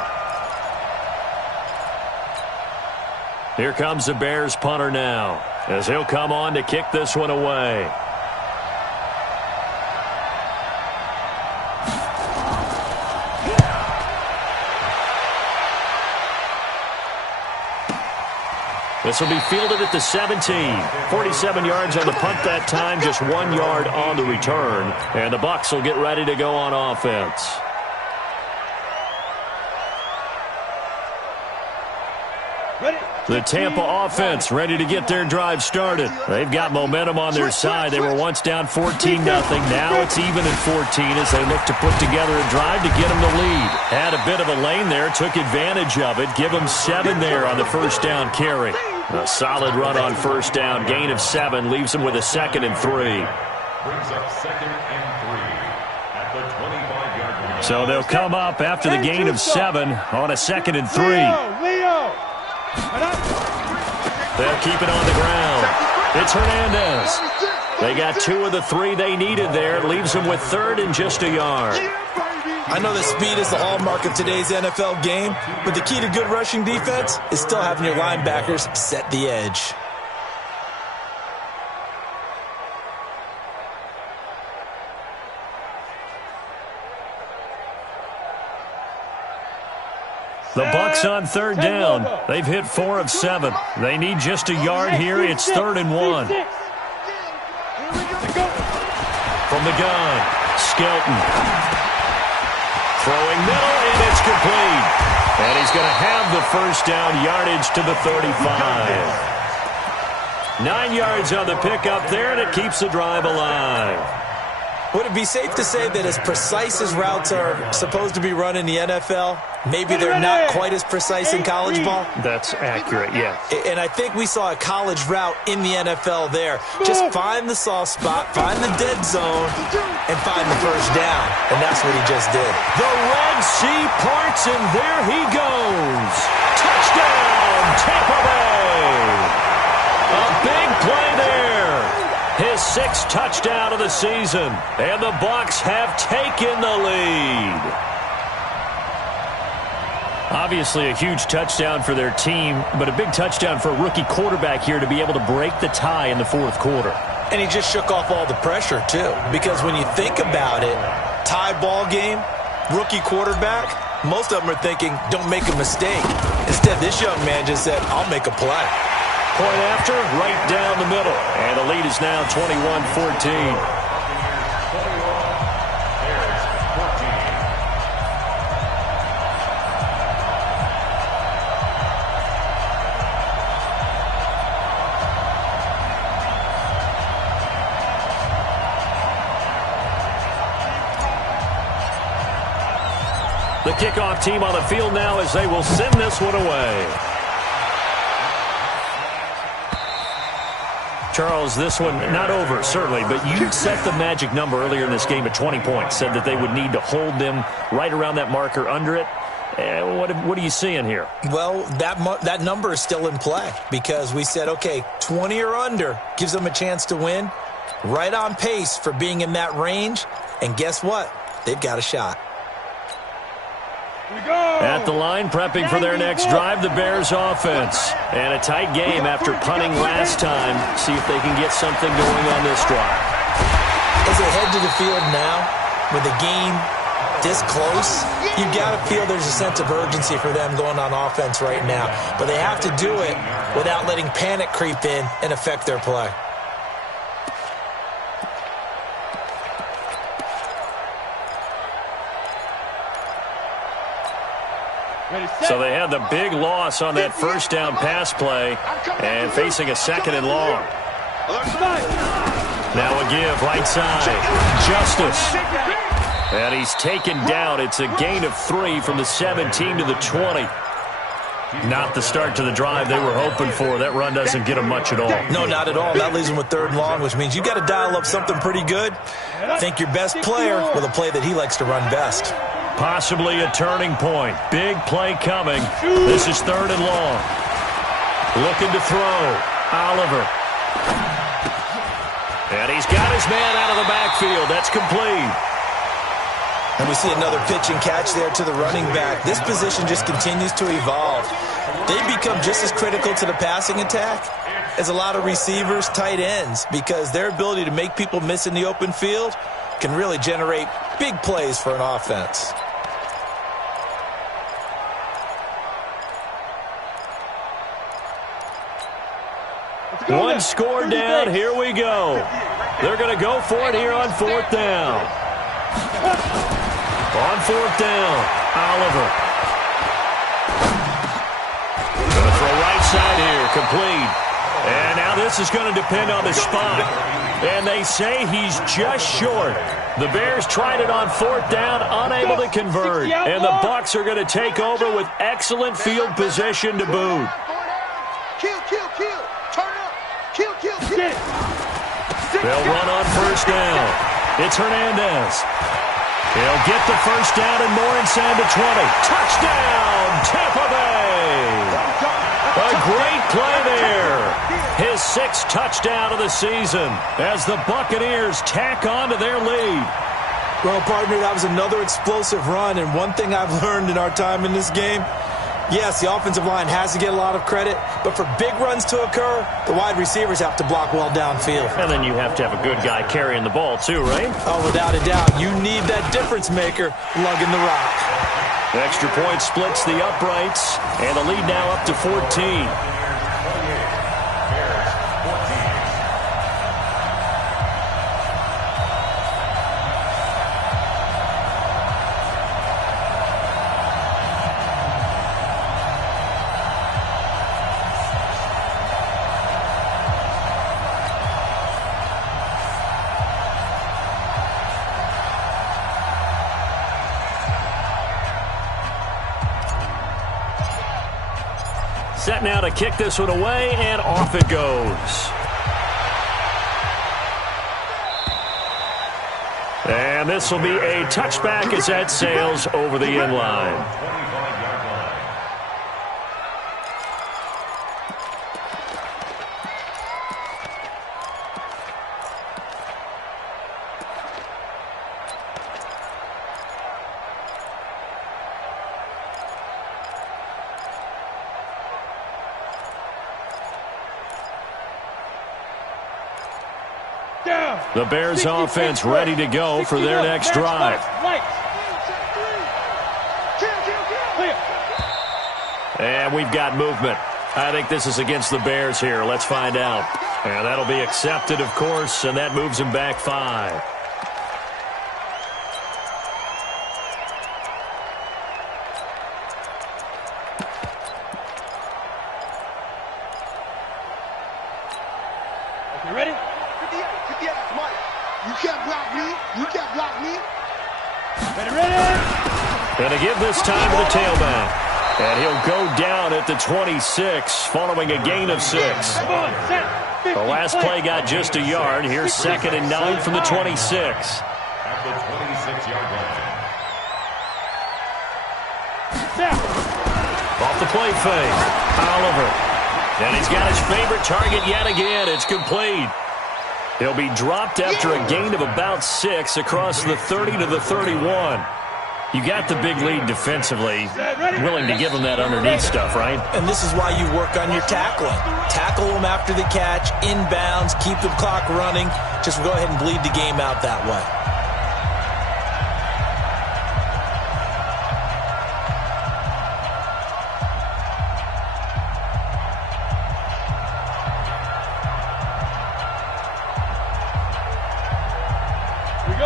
Here comes the Bears punter now, as he'll come on to kick this one away. This will be fielded at the 17. 47 yards on the punt that time, just 1 yard on the return. And the Bucs will get ready to go on offense. The Tampa offense ready to get their drive started. They've got momentum on their side. They were once down 14-0. Now it's even at 14 as they look to put together a drive to get them the lead. Had a bit of a lane there, took advantage of it. Give them 7 there on the first down carry. A solid run on first down. Gain of 7 leaves him with a 2nd and 3. Brings up 2nd and 3 at the 25-yard line. So they'll come up after the gain of 7 on a 2nd and 3. Leo. They'll keep it on the ground. It's Hernandez. They got 2 of the 3 they needed there. It leaves them with 3rd and just a yard. I know that speed is the hallmark of today's NFL game, but the key to good rushing defense is still having your linebackers set the edge. The Bucs on 3rd down. They've hit 4 of 7. They need just a yard here. It's 3rd and 1. From the gun, Skelton. Throwing middle, and it's complete. And he's going to have the first down yardage to the 35. 9 yards on the pickup there, and it keeps the drive alive. Would it be safe to say that as precise as routes are supposed to be run in the NFL, maybe they're not quite as precise in college ball? That's accurate, yes. And I think we saw a college route in the NFL there. Just find the soft spot, find the dead zone, and find the first down. And that's what he just did. The Red Sea parts, and there he goes. Touchdown, Tampa Bay. A big play there. His 6th touchdown of the season. And the Bucs have taken the lead. Obviously a huge touchdown for their team, but a big touchdown for a rookie quarterback here to be able to break the tie in the 4th quarter. And he just shook off all the pressure, too. Because when you think about it, tie ball game, rookie quarterback, most of them are thinking, don't make a mistake. Instead, this young man just said, I'll make a play. Point after, right down the middle. And the lead is now 21-14. The kickoff team on the field now as they will send this one away. Charles, this one not over, certainly, but you set the magic number earlier in this game at 20 points, said that they would need to hold them right around that marker under it. What are you seeing here? Well, that number is still in play because we said, okay, 20 or under gives them a chance to win. Right on pace for being in that range. And guess what? They've got a shot. At the line, prepping for their next drive, the Bears offense. And a tight game after punting last time. See if they can get something going on this drive. As they head to the field now, with the game this close, you've got to feel there's a sense of urgency for them going on offense right now. But they have to do it without letting panic creep in and affect their play. So they had the big loss on that first down pass play and facing a 2nd and long. Now a give, right side. Justice. And he's taken down. It's a gain of 3 from the 17 to the 20. Not the start to the drive they were hoping for. That run doesn't get them much at all. No, not at all. That leaves them with 3rd and long, which means you've got to dial up something pretty good. Think your best player with a play that he likes to run best. Possibly a turning point. Big play coming. This is 3rd and long. Looking to throw. Oliver. And he's got his man out of the backfield. That's complete. And we see another pitch and catch there to the running back. This position just continues to evolve. They become just as critical to the passing attack as a lot of receivers, tight ends, because their ability to make people miss in the open field can really generate big plays for an offense. One score down. Here we go. They're going to go for it here on 4th down. On 4th down, Oliver. Going to throw right side here, complete. And now this is going to depend on the spot. And they say he's just short. The Bears tried it on 4th down, unable to convert. And the Bucs are going to take over with excellent field position to boot. Kill, kill, kill. Turn up. Kill, kill, kill. They'll run on first down. It's Hernandez. He'll get the first down and more inside the 20. Touchdown, Tampa Bay. A great play there. His 6th touchdown of the season as the Buccaneers tack on to their lead. Well, partner, that was another explosive run, and one thing I've learned in our time in this game, yes, the offensive line has to get a lot of credit, but for big runs to occur, the wide receivers have to block well downfield. And then you have to have a good guy carrying the ball too, right? Oh, without a doubt. You need that difference maker lugging the rock. Extra point splits the uprights, and the lead now up to 14. Set now to kick this one away, and off it goes. And this will be a touchback as that sails over the end line. The Bears offense ready to go for their next drive. And we've got movement. I think this is against the Bears here. Let's find out. And that'll be accepted, of course, and that moves them back 5. You ready? Mike, you can't block me. You can't block me. Ready? And to give this time to the tailback. And he'll go down at the 26 following a gain of 6. Come on, set. 50, The last play got just a yard. Here's 2nd and 9 from the 26. At the 26-yard line. Set. Off the play fake. Oliver. And he's got his favorite target yet again. It's complete. He'll be dropped after a gain of about 6 across the 30 to the 31. You got the big lead defensively. Willing to give him that underneath stuff, right? And this is why you work on your tackling. Tackle them after the catch, inbounds, keep the clock running. Just go ahead and bleed the game out that way.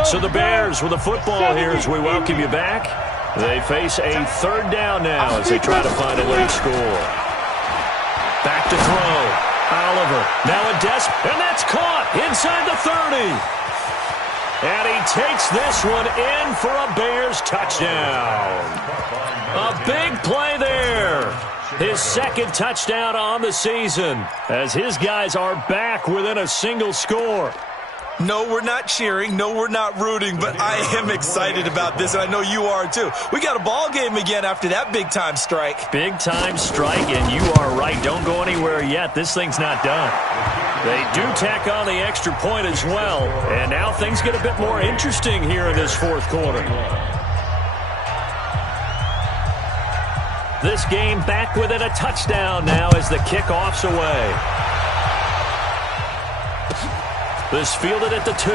So the Bears with the football here as we welcome you back. They face a 3rd down now as they try to find a late score. Back to throw. Oliver now a and that's caught inside the 30. And he takes this one in for a Bears touchdown. A big play there. His 2nd touchdown on the season as his guys are back within a single score. No, we're not cheering. No, we're not rooting, but I am excited about this, and I know you are too. We got a ball game again after that big-time strike. Big-time strike, and you are right. Don't go anywhere yet. This thing's not done. They do tack on the extra point as well, and now things get a bit more interesting here in this 4th quarter. This game back within a touchdown now as the kickoff's away. This fielded at the 2.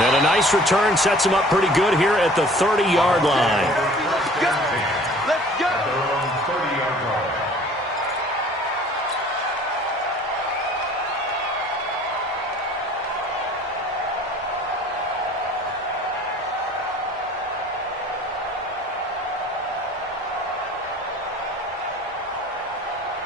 And a nice return sets him up pretty good here at the 30-yard line. Let's go. Their own 30-yard line.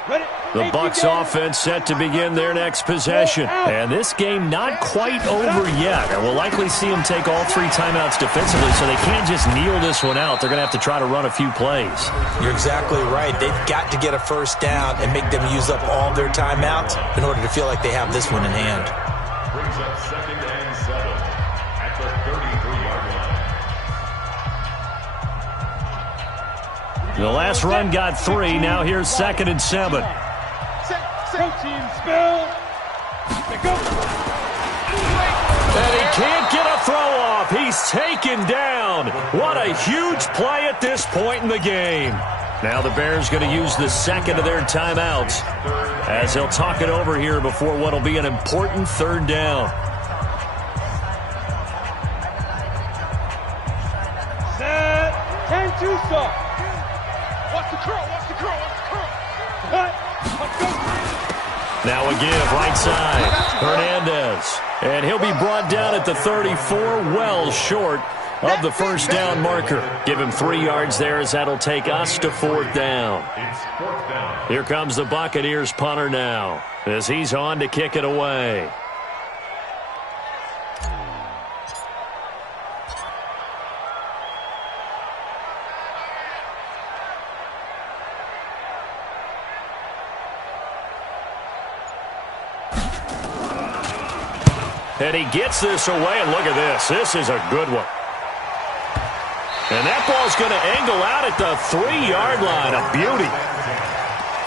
The Bucs offense set to begin their next possession. And this game not quite over yet. And we'll likely see them take all 3 timeouts defensively, so they can't just kneel this one out. They're going to have to try to run a few plays. You're exactly right. They've got to get a first down and make them use up all their timeouts in order to feel like they have this one in hand. Brings up 2nd and 7 at the 33-yard line. The last run got 3. Now here's 2nd and 7. Team spell. And he can't get a throw off. He's taken down. What a huge play at this point in the game. Now the Bears going to use the 2nd of their timeouts as they'll talk it over here before what will be an important 3rd down. Set. 10-2 stop. Watch the curl. Cut. Let's go. Now a give right side. Hernandez. And he'll be brought down at the 34, well short of the first down marker. Give him 3 yards there as that'll take us to 4th down. It's 4th down. Here comes the Buccaneers punter now as he's on to kick it away. And he gets this away, and look at this. This is a good one. And that ball's going to angle out at the 3-yard line. A beauty.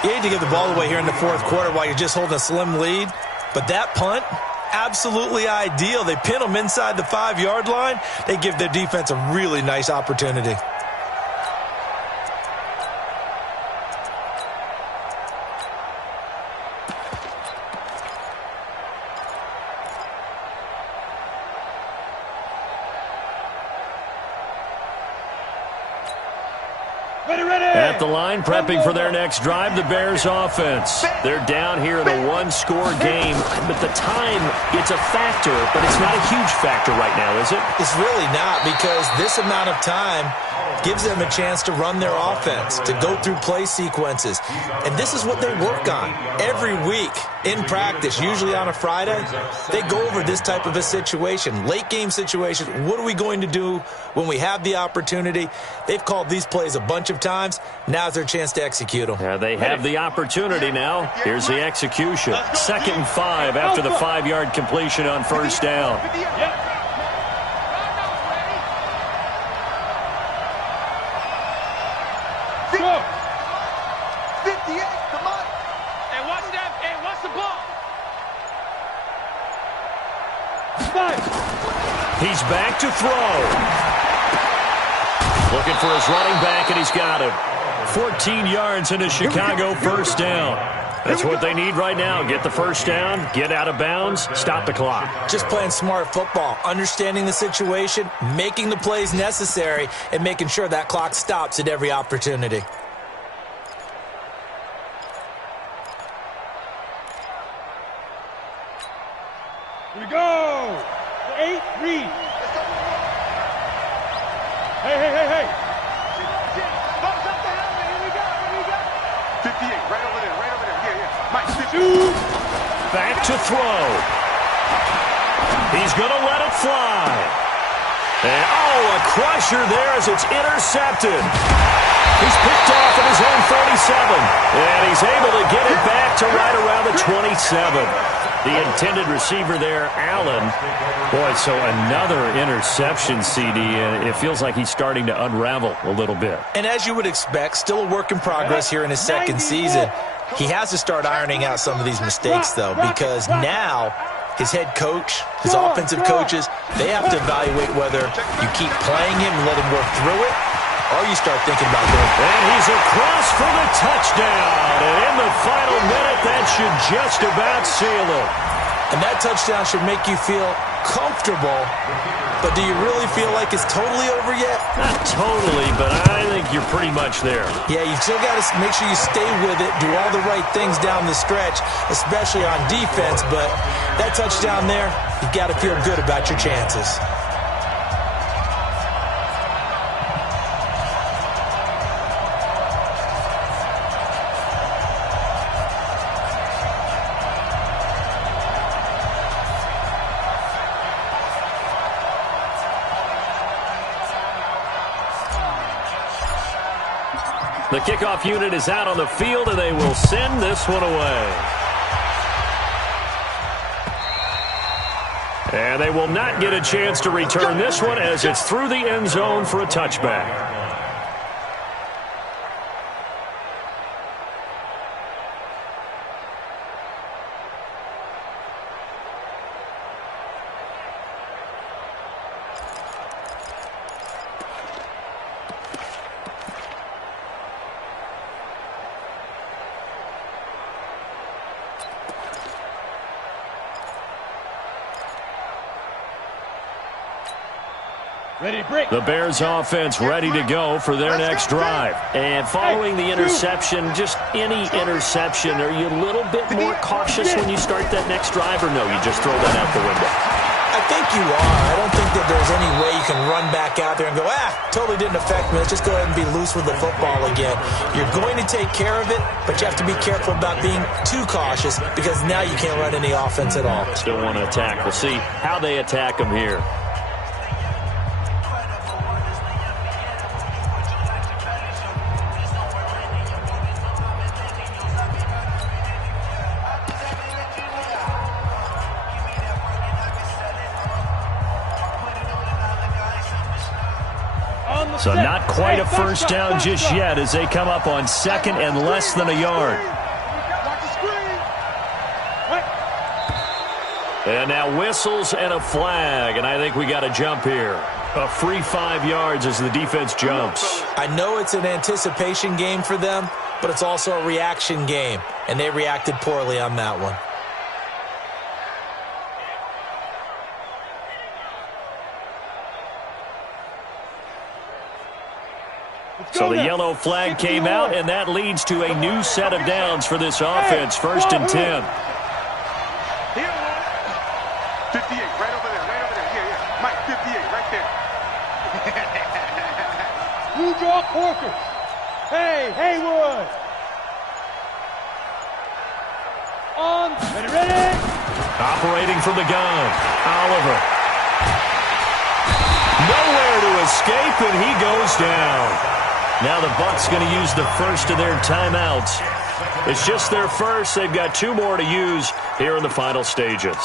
You hate to give the ball away here in the 4th quarter while you're just holding a slim lead. But that punt, absolutely ideal. They pin them inside the 5-yard line. They give their defense a really nice opportunity. At the line, prepping for their next drive, the Bears offense. They're down here in a 1-score game, but the time, it's a factor, but it's not a huge factor right now, is it? It's really not, because this amount of time gives them a chance to run their offense, to go through play sequences. And this is what they work on every week in practice, usually on a Friday. They go over this type of a situation, late game situation. What are we going to do when we have the opportunity? They've called these plays a bunch of times. Now's their chance to execute them. Yeah, they have the opportunity now. Here's the execution. 2nd and 5 after the 5-yard completion on first down. He's back to throw. Looking for his running back, and he's got him. 14 yards into Chicago, first down. That's what they need right now. Get the first down, get out of bounds, stop the clock. Just playing smart football, understanding the situation, making the plays necessary, and making sure that clock stops at every opportunity. Here we go. 8, read. Hey. Thumbs up the helmet. Here we go. 58, right over there. Yeah. Mike, 52. Back to throw. He's going to let it fly. And, a crusher there as it's intercepted. He's picked off at his own 37. And he's able to get it back to right around the 27. The intended receiver there, Allen. Boy, so another interception, CD, and it feels like he's starting to unravel a little bit. And as you would expect, still a work in progress here in his 2nd season. He has to start ironing out some of these mistakes, though, because now his head coach, his offensive coaches, they have to evaluate whether you keep playing him and let him work through it, or you start thinking about going. And he's across for the touchdown. And in the final minute, that should just about seal it. And that touchdown should make you feel comfortable. But do you really feel like it's totally over yet? Not totally, but I think you're pretty much there. Yeah, you still got to make sure you stay with it, do all the right things down the stretch, especially on defense. But that touchdown there, you've got to feel good about your chances. The kickoff unit is out on the field, and they will send this one away. And they will not get a chance to return this one as it's through the end zone for a touchback. The Bears offense ready to go for their next drive. And following the interception, just any interception, are you a little bit more cautious when you start that next drive, or no, you just throw that out the window? I think you are. I don't think that there's any way you can run back out there and go, totally didn't affect me. Let's just go ahead and be loose with the football again. You're going to take care of it, but you have to be careful about being too cautious because now you can't run any offense at all. Still want to attack. We'll see how they attack them here. So not quite a first down just yet as they come up on second and less than a yard. And now whistles and a flag, and I think we got a jump here. A free 5 yards as the defense jumps. I know it's an anticipation game for them, but it's also a reaction game, and they reacted poorly on that one. So the yellow flag came out, and that leads to a new set of downs for this offense. First and 10. 58, right over there, Yeah. Mike, 58, right there. New draw Corker. Hey, Haywood. Ready. Operating from the gun, Oliver. Nowhere to escape, and he goes down. Now the Bucs going to use the first of their timeouts. It's just their first. They've got 2 more to use here in the final stages.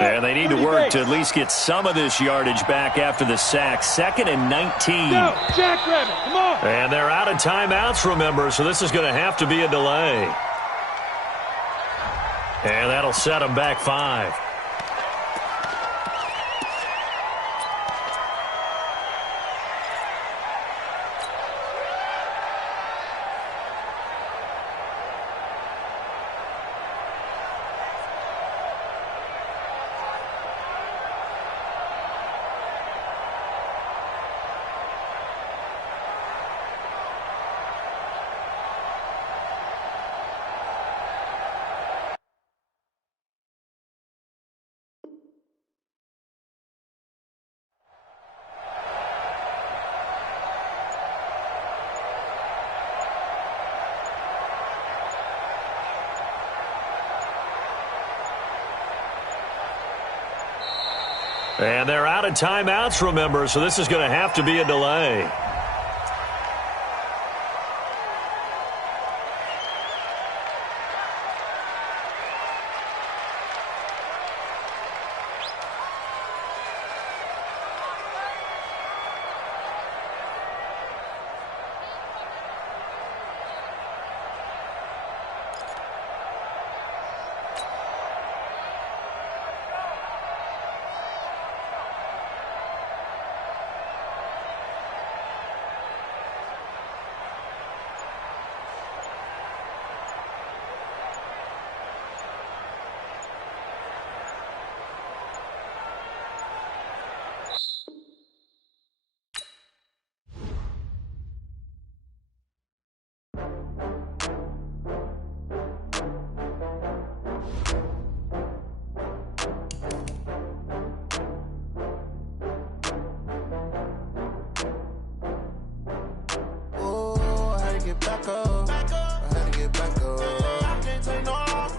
And they need to work to at least get some of this yardage back after the sack. 2nd and 19. Go, Jackrabbit, come on. And they're out of timeouts, remember, so this is going to have to be a delay. And that'll set them back 5. And they're out of timeouts, remember, so this is going to have to be a delay. back up. I had to get back up. I can't take no loss.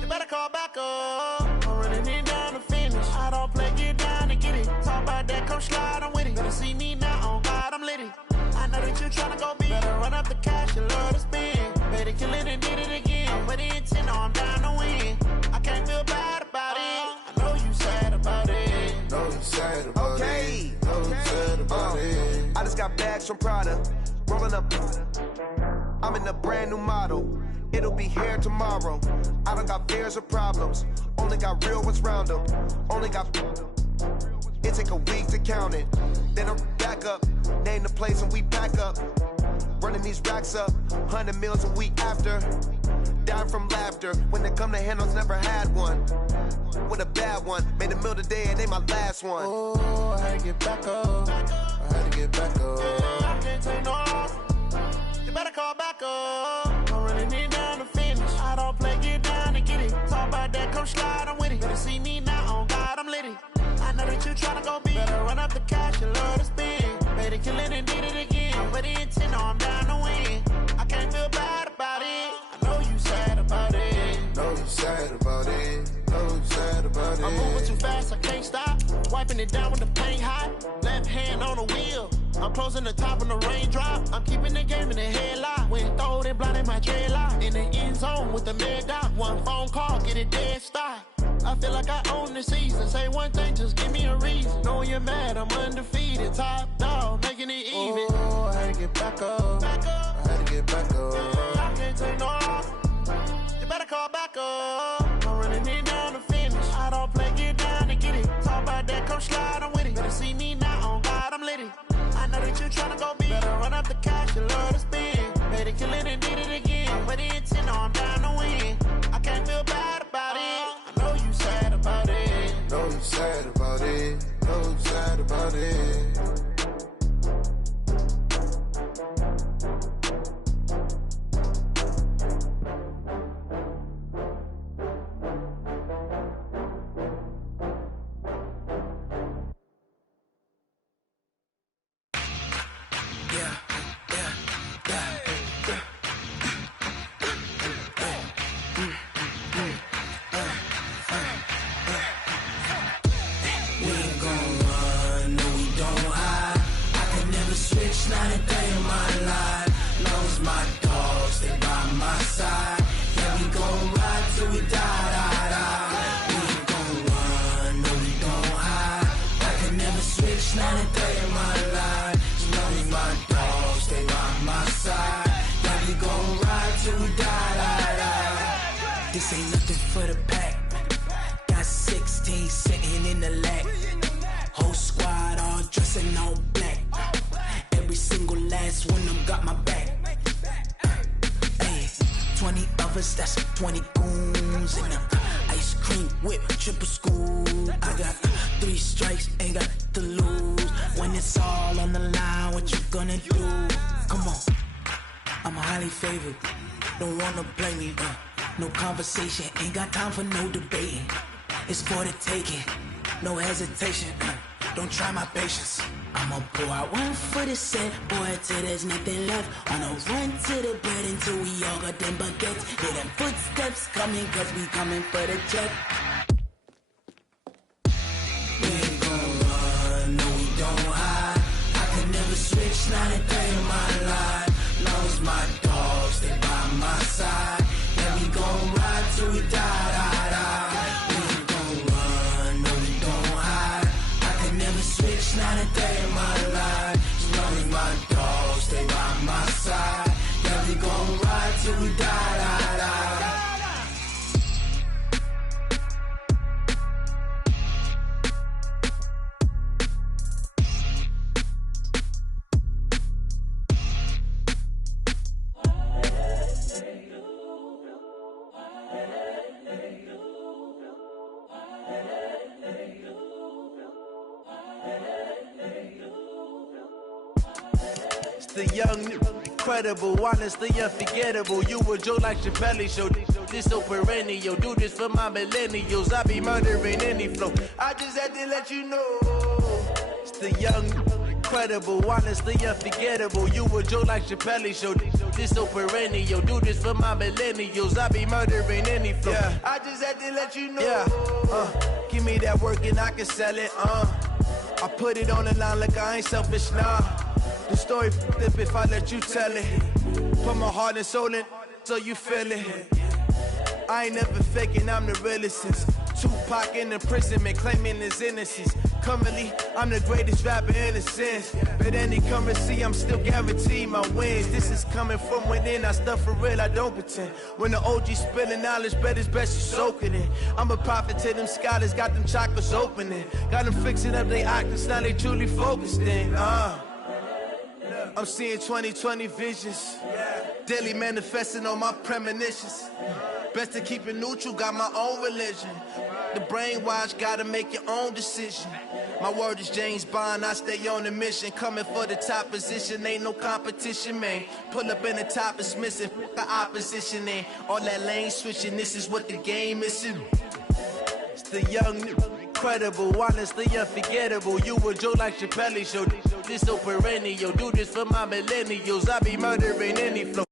You better call back up. I'm running it down to finish. I don't play, get down to get it. Talk about that, come slide, I'm with it. Better see me now, on God, I'm litty. I know that you tryna go big. Better run up the cash, you love to spend. Better kill it and did it again. With the intent, I'm down to win. I can't feel bad about it. I know you sad about it. Know you sad about it. Know you sad about it. I just got bags from Prada. Rolling up. I'm in a brand new model. It'll be here tomorrow. I don't got fears or problems. Only got real ones round them. Only got. It take a week to count it. Then I'm back up. Name the place and we pack up. Running these racks up. 100 meals a week after. Dying from laughter. When they come to handles, never had one. With a bad one. Made a meal today and they my last one. Oh, I had to get back up. I had to get back up. I can't take no loss. You better call back up. I'm running it down to finish. I don't play, get down to get it. Talk about that, come slide, I'm with it. Better see me now, on God, I'm litty. I know that you tryna go big. Better run up the cash, you love to spend. Better kill it and did it again. With the intent, I'm down to win. I can't feel bad about it. I know you sad about it. Know you sad about it. Know you sad about it. I'm moving too fast, I can't stop. Wiping it down with the paint hot. Left hand on the wheel. I'm closing the top of the raindrop. I'm keeping the game in the headlock. When throwed and blinded my dreadlock. In the end zone with the mad dot. One phone call, get it dead stop. I feel like I own the season. Say one thing, just give me a reason. Knowing you're mad, I'm undefeated. Top dog, making it even. Oh, I had to get back up. I had to get back up. I can't take no loss. You better call back up. I'm running it down to finish. I don't play, get down to get it. Talk about that, come slide, I'm with it. Better see me now, on God, I'm litty. I know that you tryna go big. Better run up the cash, you love to spend. Better kill it and did it again. With the intent, I'm down to win. I can't feel bad about it. I know you sad about it. Know you sad about it. Know you sad about it. This ain't nothing for the pack. Got 16 sitting in the lap. Whole squad all dressing all black. Every single last one of them got my back. Hey, 20 of us, that's 20 goons in the ice cream whip, triple school. I got 3 strikes, ain't got to lose. When it's all on the line, what you gonna do? Come on, I'm highly favored. Don't wanna play me, no conversation, ain't got time for no debating. It's for the taking, no hesitation. Don't try my patience. I'ma pour out one for the set, boy, till there's nothing left. On a run to the bread until we all got them baguettes. Hear them footsteps coming, cause we coming for the check. We ain't gon' run, no we don't hide. I can never switch, not a day in my life. Long as my dogs stay by my side. Yeah, we gon' ride till we die, die, die. We ain't gon' run, no we don't hide. I can never switch, not a day in my life. As long as my dogs stay by my side. Yeah, we gon' ride till we die, die, die. The young, incredible, honestly unforgettable. You a joke like your belly show. This so perennial. Do this for my millennials. I be murdering any flow. I just had to let you know. It's the young, incredible, honestly unforgettable. You a joke like Chappelle show. This so perennial. Do this for my millennials. I be murdering any flow. Yeah. I just had to let you know. Yeah. Give me that work and I can sell it. I put it on the line like I ain't selfish, nah. The story flip if I let you tell it. Put my heart and soul in so you feel it. I ain't never faking, I'm the realest since Tupac in imprisonment, claiming his innocence. Currently, I'm the greatest rapper in a sense. But any currency, I'm still guaranteed my wins. This is coming from within, I stuff for real, I don't pretend. When the OG spilling knowledge, bet it's best you soak it in. I'm a prophet to them scholars, got them chakras opening. Got them fixing up their octaves, now they truly focused in. I'm seeing 2020 visions. Daily manifesting on my premonitions. Best to keep it neutral, got my own religion. The brainwash, gotta make your own decision. My word is James Bond, I stay on the mission. Coming for the top position, ain't no competition, man. Pull up in the top, it's missing, the opposition ain't. All that lane switching, this is what the game is. It's the young, incredible, honestly unforgettable. You a joke like Chappelle show. This so perennial, do this for my millennials. I be murdering any flow.